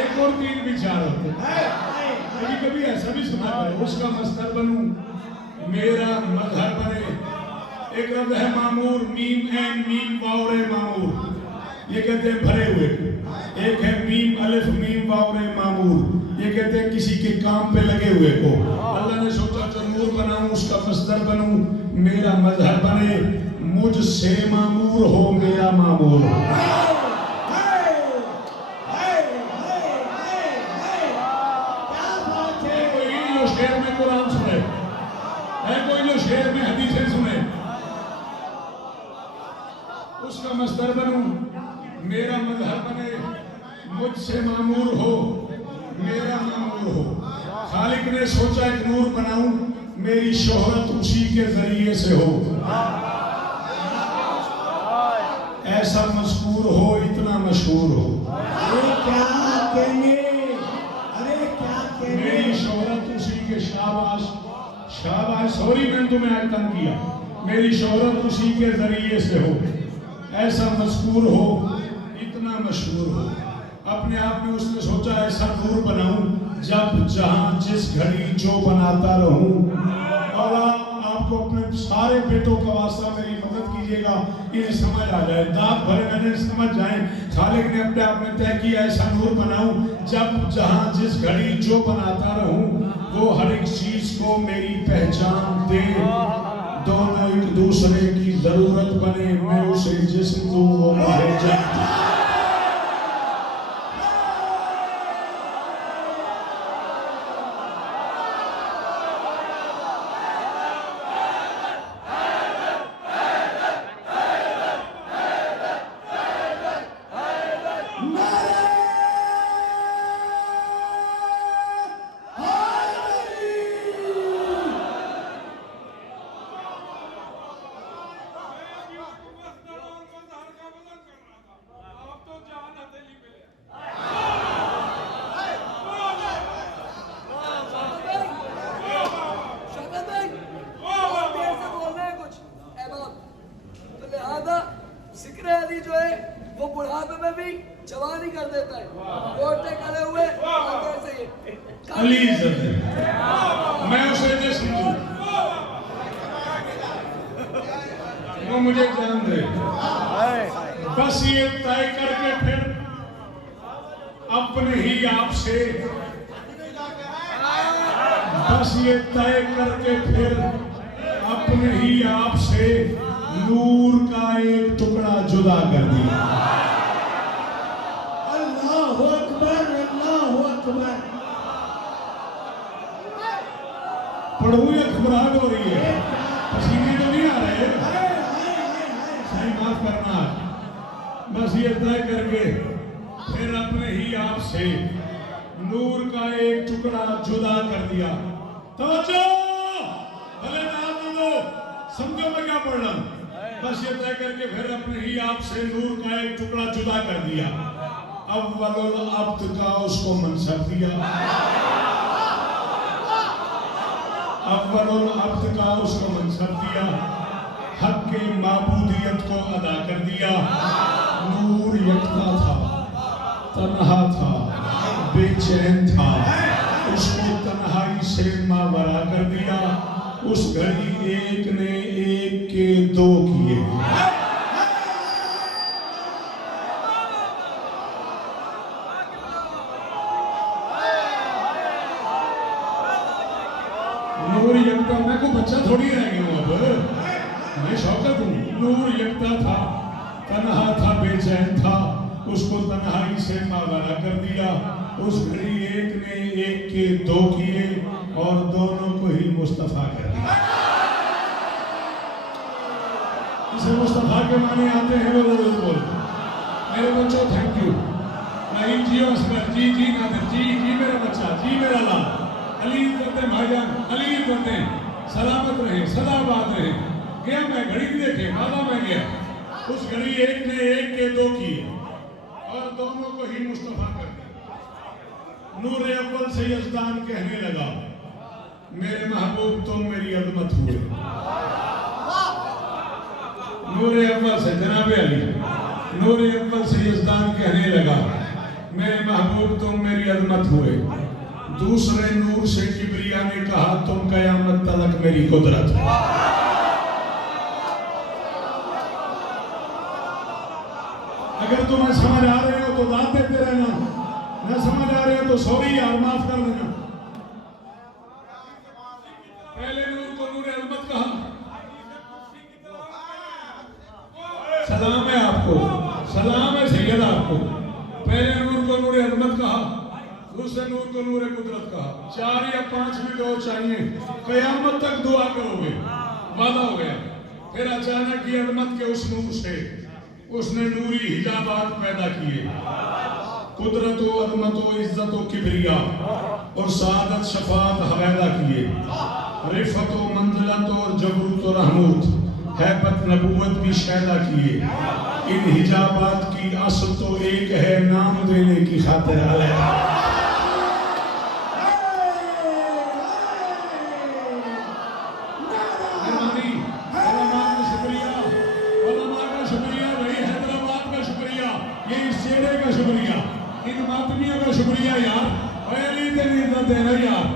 एक और 3 भी 4 होते हैं, कभी ऐसा भी सुना है। उसका मस्तर बनूं, मेरा मजहर बने। एक रब है मामूर, मीम एन मीम वावरे मामूर, ये कहते हैं भरे हुए। एक है मीम अलिफ मीम वावरे मामूर, ये कहते हैं किसी के काम पे लगे हुए को। अल्लाह ने सोचा जो नूर बनाऊं उसका मस्तर बनूं, मेरा मजहर बने, मुझसे मामूर हो, मेरा मामूर हो। शेर में कुरान सुने, है कोई जो शेर में हदीसें सुने, उसका मस्तर बनूं, मेरा मजहर बने, मुझसे मामूर हो, मेरा मामूर हो। खालिक ने सोचा एक नूर बनाऊं, मेरी शोहरत उसी के जरिए से हो, ऐसा मशहूर हो, इतना मशहूर हो। अरे क्या कहने, अरे क्या कहने। मेरी शोहरत उसी के, शाबाश शाबाश, सॉरी मैंने तुम्हें आज तंग किया। मेरी शोहरत उसी के जरिए से हो, ऐसा मशहूर हो, इतना मशहूर हो। अपने आप में उसने सोचा ऐसा नूर बनाऊं जब जहां जिस घड़ी जो बनाता रहूं। और आपको अपने सारे बेटों का वास्ता मेरी मदद कीजिएगा, इन्हें समझ आ जाए, दांत भरे मैंने समझ जाए। खालिक ने अपने आप में तय किया ऐसा नूर बनाऊं जब जहां जिस घड़ी जो बनाता रहूं, वो हर एक चीज को मेरी पहचान दे, दोनों एक दूसरे की जरूरत बने, मैं उसे जिस्म दूं वो मुझे जान। जिक्र अली जो है वो बुढ़ापे में भी जवानी कर देता है, गोटे करे हुए कैसे ये अली इज्जत है, मैं उसे दे समझूं, वो मुझे जान दे। बस ये तय करके फिर अपने ही आप से, बस ये तय करके फिर अपने ही आप से नूर का एक टुकड़ा जुदा कर दिया। अल्लाहु अकबर, अल्लाहु अकबर। पढ़ू या घबराहट हो रही है, पसीने तो नहीं आ रहे, सही माफ करना। बस ये तय करके फिर अपने ही आप से नूर का एक टुकड़ा जुदा कर दिया। तवज्जो, भले नाम लो, समझो मैं क्या पढ़ रहा हूं। बस ये तय करके फिर अपने ही आप से नूर का एक टुकड़ा जुदा कर दिया। अव्वलुल अब्द का उसको मनसब दिया, अव्वलुल अब्द का उसको मनसब दिया, हक के माबूदियत को अदा कर दिया। नूर यकता था, तन्हा था, बेचैन था, उसको तन्हाई से मावरा कर दिया। उस घड़ी एक ने एक के दो किए। नूर यकता, मैं को बच्चा थोड़ी रह गया हूं, अब मैं शौकत हूं। नूर यकता था, तन्हा था, बेचैन था, उसको तन्हाई से मावरा कर दिया। उस घड़ी एक ने एक के दो किए और दोनों को ही मुस्तफा कर दिया। इसे मुस्तफा के माने आते हैं वो जरूर बोल। मेरे बच्चों थैंक यू। नहीं जियो असगर, जी जी नादिर, जी जी मेरा बच्चा, जी मेरा लाल। अली करते भाईजान, अली करते, सलामत रहे, सदाबाद रहे। गया मैं घड़ी देखे, बाबा मैं गया। उस घड़ी एक ने एक के दो किए और दोनों को ही मुस्तफा कर दिया। नूर अव्वल से यज़दान कहने लगा, मेरे महबूब तुम मेरी अज़मत हुए। नूर अव्वल से जनाब अली, नूर अव्वल से यज़दान कहने लगा, मेरे महबूब तुम मेरी अज़मत हुए। दूसरे नूर से किबरिया ने कहा, तुम क़यामत तलक मेरी कुदरत हो। अगर तुम्हें समझ आ रहे हो तो दाद देते रहना, न समझ आ रहे हो तो सॉरी यार, माफ कर देना। पहले नूर को नूर अज़मत कहा, सलाम है आपको, सलाम है सैयद आपको। पहले नूर को नूर अज़मत कहा, दूसरे नूर को नूर कुदरत कहा। 4 या 5 भी दो चाहिए, क़यामत तक दुआ करोगे, वादा हो गया। फिर अचानक ही अज़मत के उस नूर से उसने नूरी हिजाबात पैदा किए। कुदरत, अज़मत, इज्जत, किबरिया और सादत, शफात पैदा किए। रिफत व मंजिलत और जबरूत और रहमूत हैबत नबूवत भी शैदा किए। इन हिजाबात की असल तो एक है, नाम देने की खातिर अलग। इन मातमियों का शुक्रिया यार, देना यार।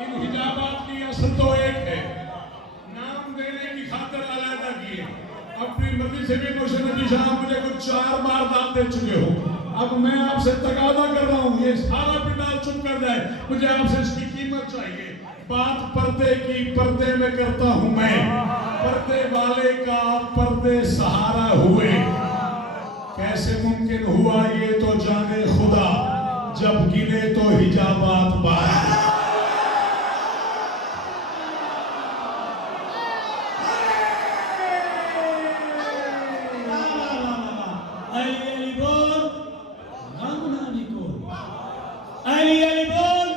इन हिजाबात की असल तो एक है, नाम देने की खातिर अलहदा किए। अपनी मर्जी से भी मुझे नबी शाह मुझे कुछ 4 बार दाद दे चुके हो। अब मैं आपसे तकादा कर रहा हूँ, ये सारा पिंडाल चुप कर जाए, मुझे आपसे इसकी कीमत चाहिए। बात पर्दे की, पर्दे में करता हूँ मैं, पर्दे वाले का पर्दे सहारा हुए। कैसे मुमकिन हुआ ये तो जाने खुदा, जब गिने तो हिजाबात बाहर। अली बोल गामनामी कोल, अली बोल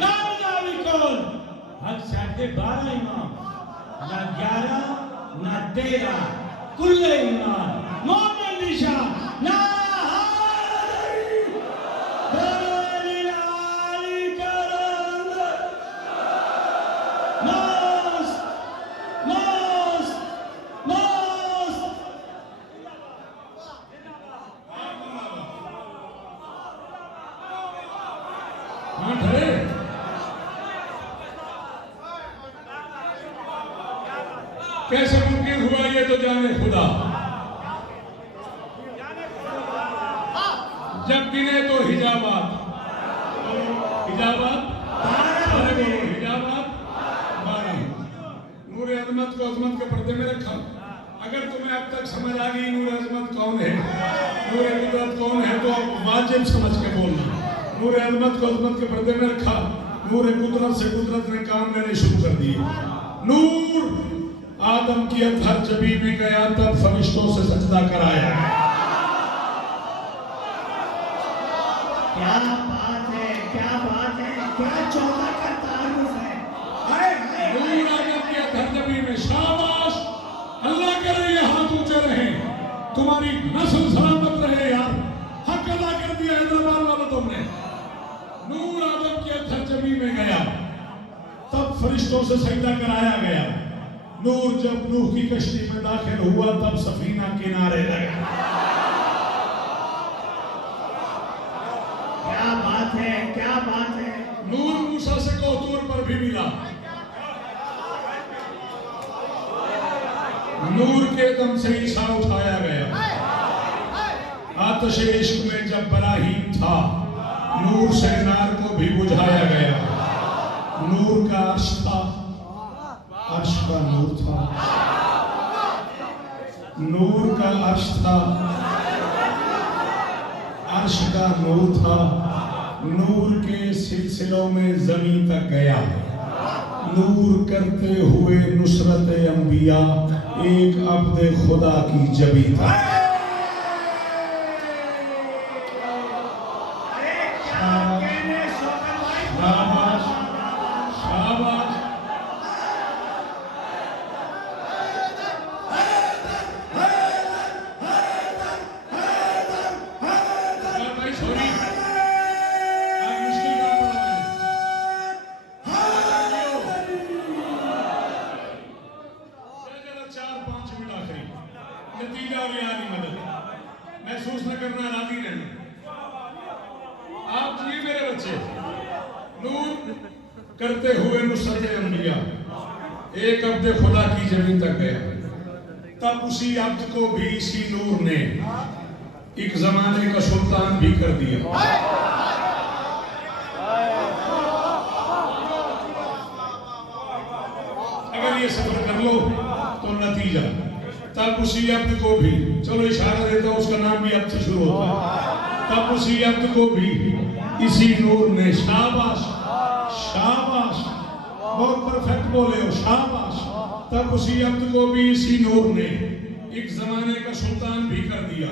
गामनामी कोल। हक 12.5 इमाम, ना 11 ना 13, कुल्ले ईमान मोहम्मद निशान ना कैसे मुमकिन हुआ ये तो जाने खुदा, जब गिने तो हिजाबात। हिजाबात हिजाबात 12। नूर अजमत को अजमत के पर्दे में रखा। अगर तुम्हें अब तक समझ आ गई नूर अजमत कौन है, नूर कुदरत कौन है, तो वाजिब समझ के बोलना। नूर अजमत को अजमत के पर्दे में रखा, नूर कुदरत से कुदरत ने काम लेने शुरू कर दिए। नूर आदम की अतहर जबी में गया, तब फरिश्तों से सजदा कराया। क्या बात है, क्या बात है, क्या चौका का तारुफ है। नूर आदम की अतहर जबी में, शाबाश, अल्लाह करे ये हाथ ऊंचे रहे, तुम्हारी नस्ल सलामत रहे यार। हक अदा कर दिया हैदराबाद वालों तुमने। नूर आदम की अतहर जबी में गया, तब फरिश्तों से सजदा कराया गया। नूर जब नूह की कश्ती में दाखिल हुआ, तब सफीना किनारे लगा। क्या बात है, क्या बात है। नूर मूसा से कोहतूर पर भी मिला। नूर के दम से ईसा उठाया गया। आतिश इश्क में जब बराहीम था, नूर से नार को भी बुझाया गया। नूर का अर्श था, अर्श का नूर था, नूर का अर्श था, अर्श का नूर था। नूर के सिलसिलों में ज़मीन तक गया। नूर करते हुए नुसरत अंबिया, एक अब्दे खुदा की जबी था। शाबाश, शाबाश। नतीजा और यानी मदद महसूस न करना, राजी रहना। आप जिए मेरे बच्चे। नूर करते हुए नुसरत अंबिया, एक अब्दे खुदा की जमीन तक गया। तब उसी अब्द को भी इसी नूर ने एक जमाने का सुल्तान भी कर दिया। अगर ये सफर कर लो तो नतीजा, तब उसी अब्द को भी, चलो इशारा देता हूं, उसका नाम भी अब से शुरू होता है। तब उसी अब्द को भी इसी नूर ने, शाबाश, शाबाश, बहुत परफेक्ट बोले हो, शाबाश। तब उसी अब्द को भी इसी नूर ने एक जमाने का सुल्तान भी कर दिया।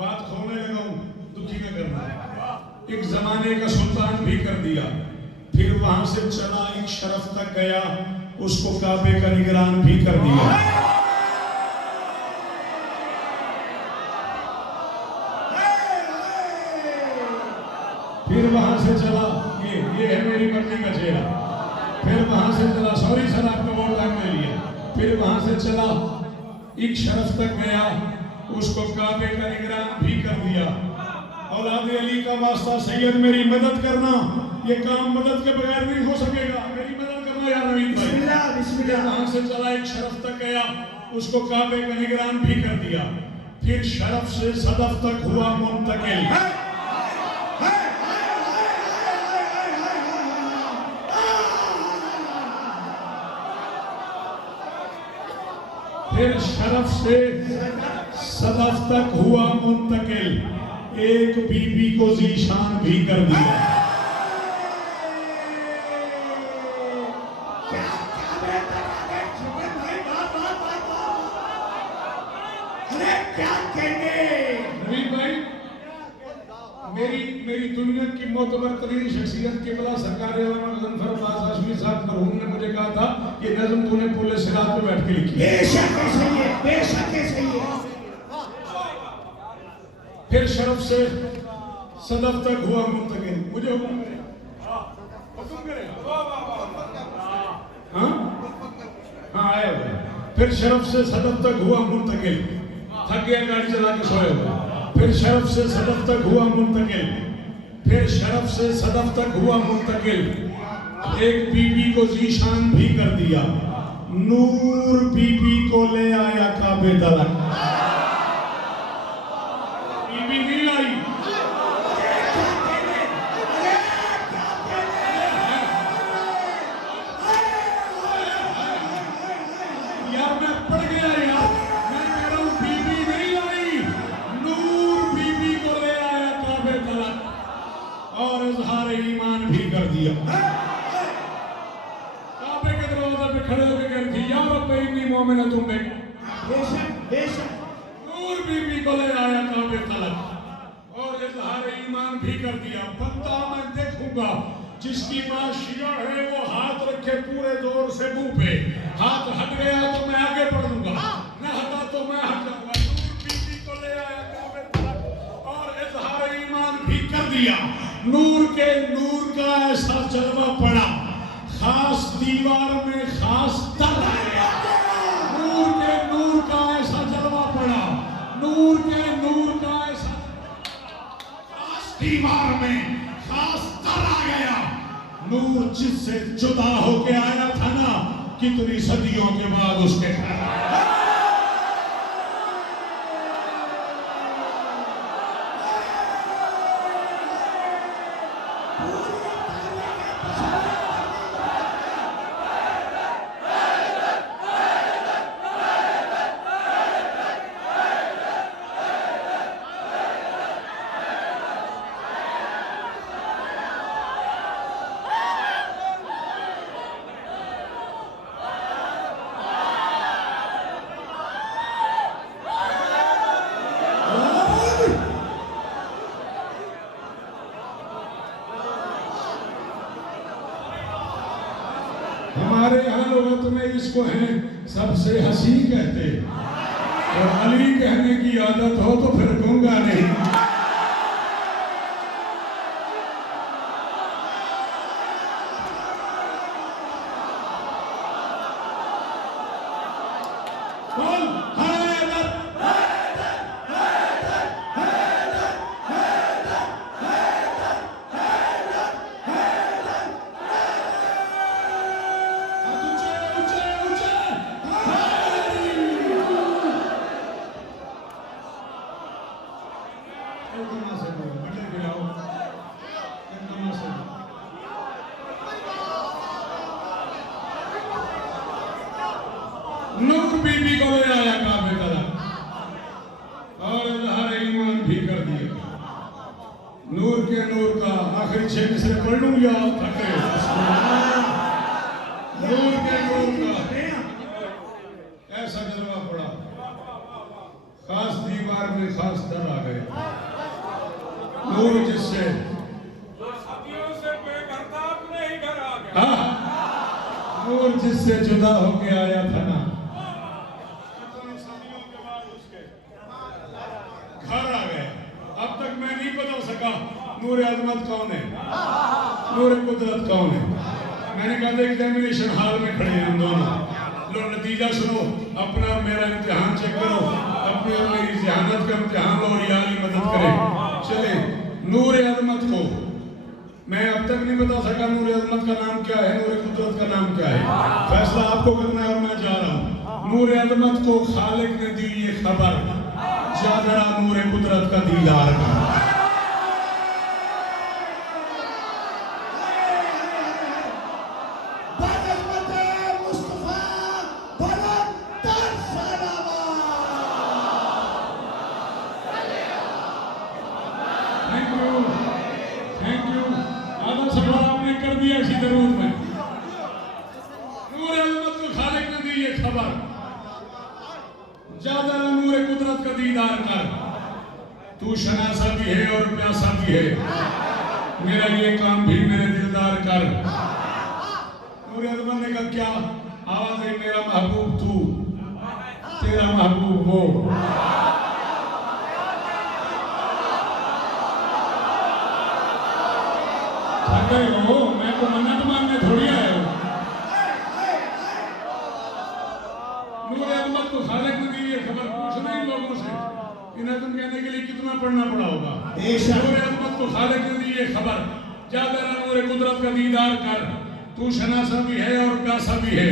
बात खोलने लगा हूं, दुखी न करना। एक जमाने का सुल्तान भी कर दिया। फिर वहां से चला एक शरफ तक गया, उसको काबे का निगरान भी कर दिया। फिर वहां से चला, ये है मेरी मर्जी का चेहरा। फिर वहां से चला, सॉरी सर आपका बहुत टाइम ले लिया। फिर वहां से चला एक शरफ तक गया, उसको काबे का निगरान भी कर दिया। औलाद अली का वास्ता सैयद मेरी मदद करना, ये काम मदद के बगैर नहीं हो सकेगा, मेरी मदद करना या नवीन भाई। बिस्मिल्लाह बिस्मिल्लाह। वहां से चला एक शरफ तक गया, उसको काबे का निगरान भी कर दिया। फिर शरफ से सदफ तक हुआ मुंतकिल। फिर शरफ से सदफ तक हुआ मुंतकिल, एक बीबी को जीशान भी कर दिया। अरे क्या कहेंगे नवीन भाई, मेरी दुनिया की मोतबर तरीन शख्सियत के बला सरकार साहब मरहूम ने मुझे कहा था कि नज़्म तूने पूरे सिरात पे बैठ के लिखी। बेशक है सही है, बेशक है सही है। फिर शरफ से सदफ तक हुआ मुंतकिल। मुझे हुक्म करे, हुक्म करे। हाँ हाँ आया हुआ। फिर शरफ से सदफ तक हुआ मुंतकिल, थक गया गाड़ी चला के सोया हुआ। फिर शरफ से सदफ तक हुआ मुंतकिल, फिर शरफ से सदफ तक हुआ मुंतकिल, एक बीबी को जीशान भी कर दिया। नूर बीबी को ले आया काबे तलक। बीबी नहीं आई, यार मैं पढ़ गया यार, मैं कह रहा हूं बीबी नहीं आई, नूर बीबी को ले आया काबे तलक और इजहार ईमान भी कर दिया। काबे के दरवाजे पे खड़े होकर कहती थी, या रब्बी इन्नी मोमिना तुम बेशक बेशक। नूर बीबी को ले आया काबे तलक और इजहार ईमान भी कर दिया। बंदा मैं देखूंगा जिसकी मां शिया है, वो हाथ रखे पूरे जोर से मुंह पे, हाथ हट गया तो मैं आगे बढ़ूंगा, न हटा तो मैं हट जाऊंगा। नूर बीबी को ले आया काबे तलक और इजहार ईमान भी कर दिया। नूर के नूर का ऐसा जलवा पड़ा, खास दीवार में खास दर आ गया। नूर के नूर का ऐसा जलवा पड़ा, नूर के नूर का ऐसा खास दीवार में खास दर आ गया। नूर जिससे जुदा होके आया था ना, कितनी सदियों के बाद उसके घर आया। हमारे यहाँ लोगों में इसको है सबसे हसी कहते, और अली कहने की आदत हो तो फिर गूंगा नहीं। बोल हैदर, नूर बीबी को ले आया काबे तलक और इजहार ईमान भी कर दिया। नूर के नूर का आखिरी 6 मिसरे पढ़ लूं या थके? नूर के नूर का ऐसा जलवा पड़ा, खास दीवार में खास दर आ गए। नूर जिससे सदियों से बेघरता अपने ही घर जिससे जुदा होके आया था ना, घर आ गए। अब तक मैं नहीं बता सका नूर अजमत कौन है, नूर कुदरत कौन है। मैंने कहा एग्जामिनेशन हॉल में खड़े हैं हम दोनों, लो नतीजा सुनो, अपना और मेरा इम्तिहान चेक करो, अपनी और मेरी जहानत का इम्तिहान लो और यार मदद करे। चले नूर अजमत को मैं अब तक नहीं बता सका नूर अजमत का नाम क्या है, नूर कुदरत का नाम क्या है। फैसला आपको करना है और मैं जा रहा हूँ। नूर अजमत को खालिक ने दी ये खबर, जा जरा नूर कुदरत का दीदार कर। थैंक यू आधा सफर आपने कर दिया इसी दरूद में। नूर अजमत को खालिक ने दी ये खबर, ज्यादा नूर कुदरत का दीदार कर। तू शनासा भी है और प्यासा भी है, मेरा ये काम भी मेरे दिलदार कर। नूर अजमत ने कहा क्या आवाज है, मेरा महबूब तू, तेरा महबूब वो। हो मैं तो मन्नत मांगने थोड़ी आया हूं। नूर अजमत को खालिक ने दी ये खबर, पूछ नहीं लोगों से इन्हें तुम कहने के लिए कितना पढ़ना पड़ा होगा। नूर अजमत को खालिक ने दी ये खबर, जा जरा नूर कुदरत का दीदार कर। तू शनासा भी है और प्यासा भी है,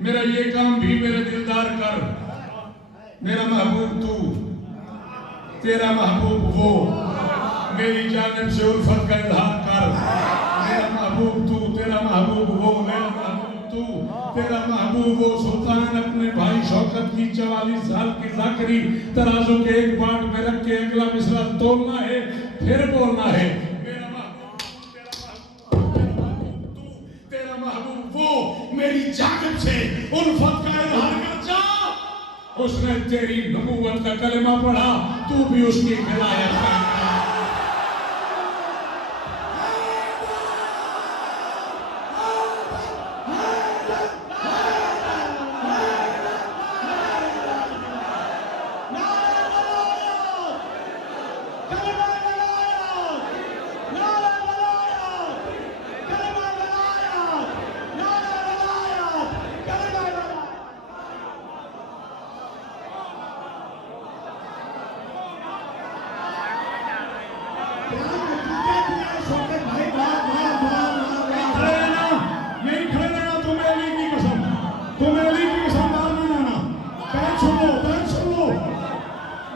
मेरा ये काम भी मेरे दिलदार कर। मेरा महबूब तू, तेरा महबूब वो, मेरी जानिब से उल्फत का इजहार कर। मेरा महबूब तू, तेरा महबूब वो, मेरा महबूब तू, तेरा महबूब वो। सुल्तान अपने भाई शौकत की 44 साल की जाकरी तराजू के एक बाट में रख के अगला मिसरा तोलना है, फिर बोलना है। मेरा महबूब तू, तेरा महबूब तू, तेरा महबूब वो, मेरी जानिब से उल्फत का इजहार कर। जा उसने तेरी नबूवत का कलमा पढ़ा, तू भी उसकी विलायत का।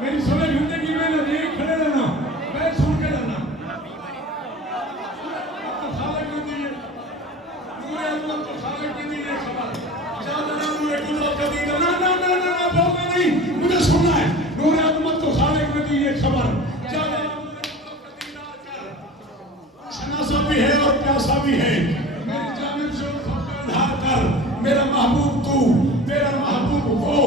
मेरी समय जिंदगी में नहीं खड़े रहना, मैं सुन के रहना। खालिक ने दी नूर अजमत को खालिक ने दी ये खबर, ज्यादा नूर कुदरत का दीदार। ना ना ना ना बोलना नहीं, मुझे सुनना है। नूर अजमत को खालिक ने दी ये खबर, ज्यादा नूर कुदरत का दीदार कर। शनासा भी है और प्यासा भी है, मेरी जानिब से उल्फत का इजहार कर। मेरा महबूब तू, तेरा महबूब वो,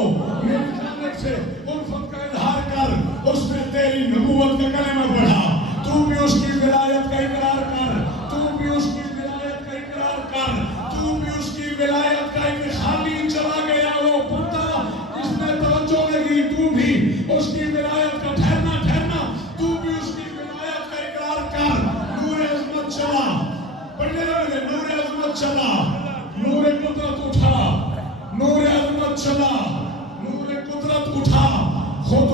मेरी जानिब से उल्फत का इजहार कर। उसने तेरी नबूवत का कलमा पढ़ा, तू भी उसकी विलायत का इकरार कर। तू भी उसकी विलायत का इकरार कर। तू भी उसकी विलायत का एक खाली चला गया वो पुत्ता, इसने तवज्जो नहीं, तू भी उसकी विलायत का ठहरना ठहरना, तू भी उसकी विलायत का इकरार कर। नूर अजमत चला, पढ़ने लगे, नूर अजमत चला, नूर कुदरत उठा, नूर अजमत चला, नूर कुदरत उठा, खुद